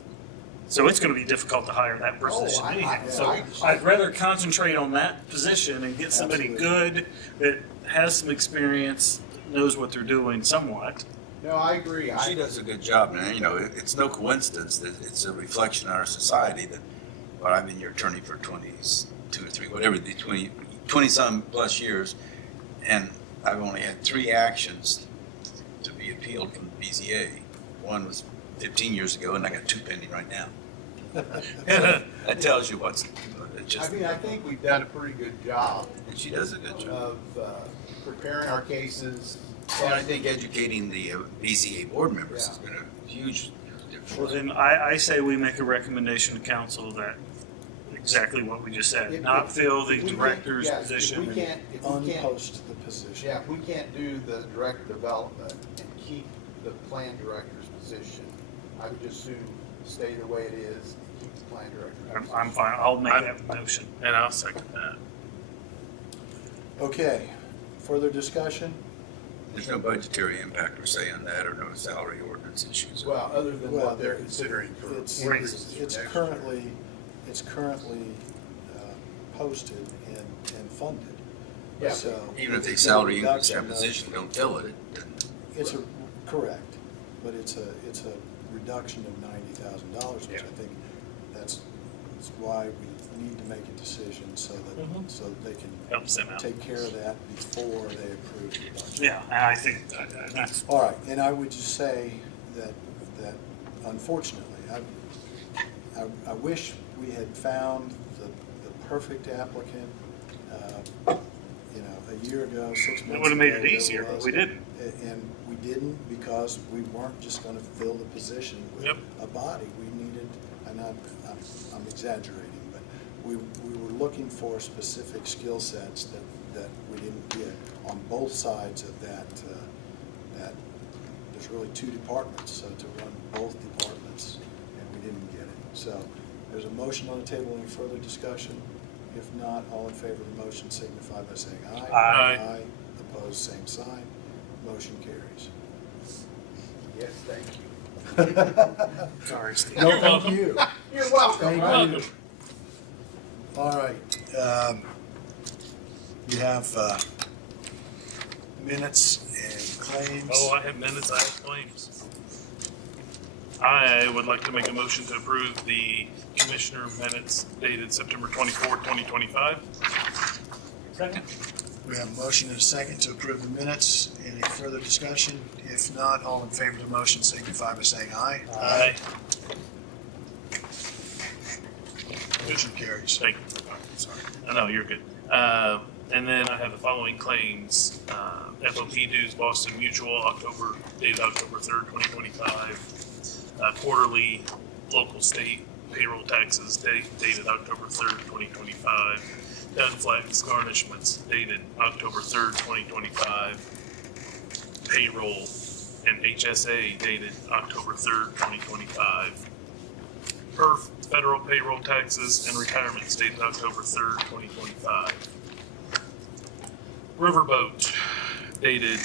so it's going to be difficult to hire that position anyhow. So I'd rather concentrate on that position and get somebody good that has some experience, knows what they're doing somewhat. No, I agree. She does a good job, and it's no coincidence that it's a reflection on our society that, well, I've been your attorney for 22 or 3, whatever, 20-some plus years, and I've only had 3 actions to be appealed from the BZA. One was 15 years ago, and I got 2 pending right now. That tells you what's, I mean, I think we've done a pretty good job and she does a good job. of preparing our cases. And I think educating the BZA board members has been a huge difference. Well, then I say we make a recommendation to council that exactly what we just said, not fill the director's position. If we can't, Unpost the position. yeah, if we can't do the director of development and keep the plan director's position, I would just soon stay the way it is and keep the plan director. I'm fine, I'll make that motion. And I'll second that. Okay, further discussion? There's no budgetary impact per se on that, or no salary ordinance issues. Well, other than Well, what they're considering for It's increases. it's currently posted and funded. Yeah. So Even if they salary increase reduction that of- position, don't fill it, it doesn't. It's correct, but it's a reduction of $90,000, which I think that's why we need to make a decision so that they can Helps them out. take care of that before they approve the budget. Yeah, I think that's, All right, and I would just say that unfortunately, I wish we had found the perfect applicant, a year ago, 6 months ago. it would have made it whatever easier, but was. we didn't. And we didn't because we weren't just gonna fill the position with Yep. a body. We needed, and I'm exaggerating, but we were looking for specific skill sets that we didn't get on both sides of that there's really 2 departments, so to run both departments, and we didn't get it. So there's a motion on the table. Any further discussion? If not, all in favor of the motion signify by saying aye. Aye. Opposed, same sign. Motion carries. Yes, thank you. Sorry, Steve. No, thank you. You're welcome. Thank you. Welcome. All right. You have minutes and claims. Oh, I have minutes, I have claims. I would like to make a motion to approve the commissioner minutes dated September 24th, 2025. Second. We have a motion and a second to approve the minutes. Any further discussion? If not, all in favor of the motion signify by saying aye. Aye. Motion carries. Thank you. Sorry. No, you're good. And then I have the following claims. FOP dues, Boston Mutual, dated October 3rd, 2025. Quarterly local state payroll taxes dated October 3rd, 2025. Dun flags garnishments dated October 3rd, 2025. Payroll and HSA dated October 3rd, 2025. PERF federal payroll taxes and retirements dated October 3rd, 2025. Riverboat dated,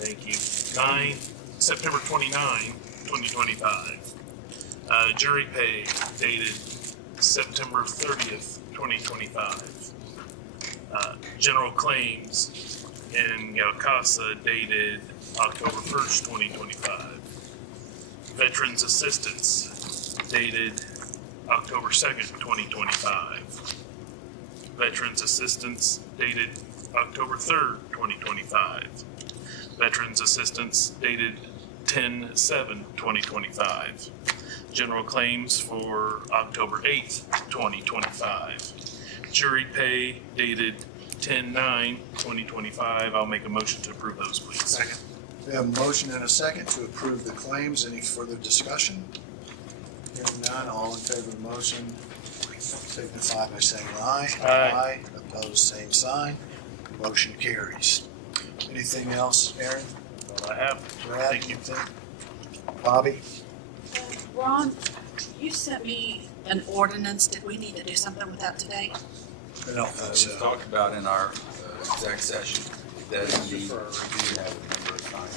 thank you, September 29, 2025. Jury pay dated September 30th, 2025. General claims in Yalcasa dated October 1st, 2025. Veterans assistance dated October 2nd, 2025. Veterans assistance dated October 3rd, 2025. Veterans assistance dated 10/7/2025. General claims for October 8th, 2025. Jury pay dated 10/9/2025. I'll make a motion to approve those, please. Second. We have a motion and a second to approve the claims. Any further discussion? Hearing none, all in favor of the motion signify by saying aye. Aye. Opposed, same sign. Motion carries. Anything else, Aaron? All I have. Brad, Thank you. anything? Bobby? Ron, you sent me an ordinance. Did we need to do something with that today? I don't It think was so. talked about in our exec session, that indeed we have a number of times.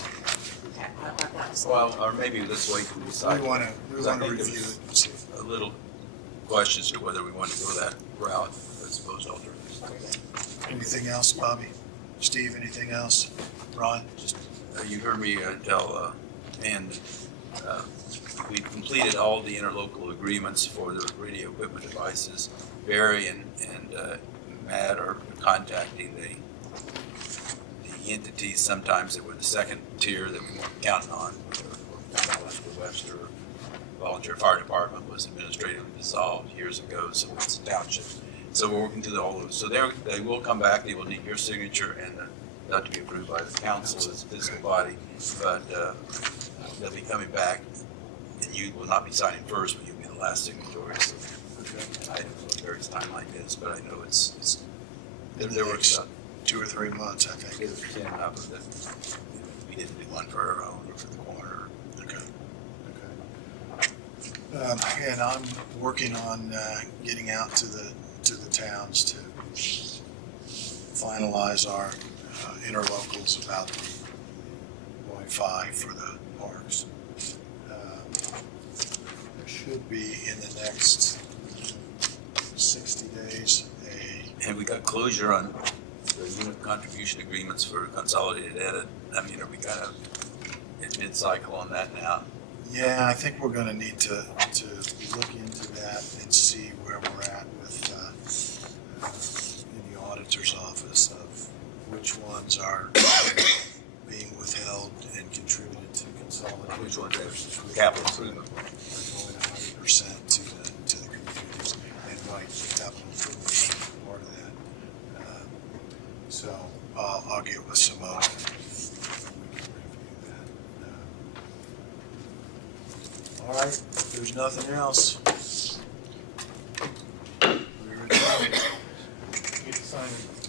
Okay, I thought that was. Well, or maybe let's wait till we decide. We want to Because I think there review was it and see. a little question as to whether we want to go that route as opposed to alternatives. Anything else, Bobby? Steve, anything else? Ron? You heard me tell Ann that we completed all the interlocal agreements for the radio equipment devices. Barry and Matt are contacting the entities sometimes that were the second tier that we weren't counting on. The Webster Volunteer Fire Department was administratively dissolved years ago, so it's a township. So we're working through all those. So they will come back. They will need your signature and not to be approved by the council as a physical body, but they'll be coming back, and you will not be signing first, but you'll be the last signatory. So, and I don't know what Barry's timeline is, but I know it's there were 2 or 3 months, I think. it was 10 up of it. We didn't do one for our own or for the corner. Okay. And I'm working on getting out to the towns to finalize our interlocals about the Wi-Fi for the parks. There should be in the next 60 days And we got closure on the unit contribution agreements for consolidated edit. I mean, are we kind of in mid-cycle on that now? Yeah, I think we're gonna need to look into that and see where we're at with, in the auditor's office of which ones are being withheld and contributed to consolidated. Which ones have capital improvement? Are going 100% to the communities, and right, the capital improvement is part of that. So I'll get with Simone. We can review that. All right, if there's nothing else. We're adjourned. Get to sign it.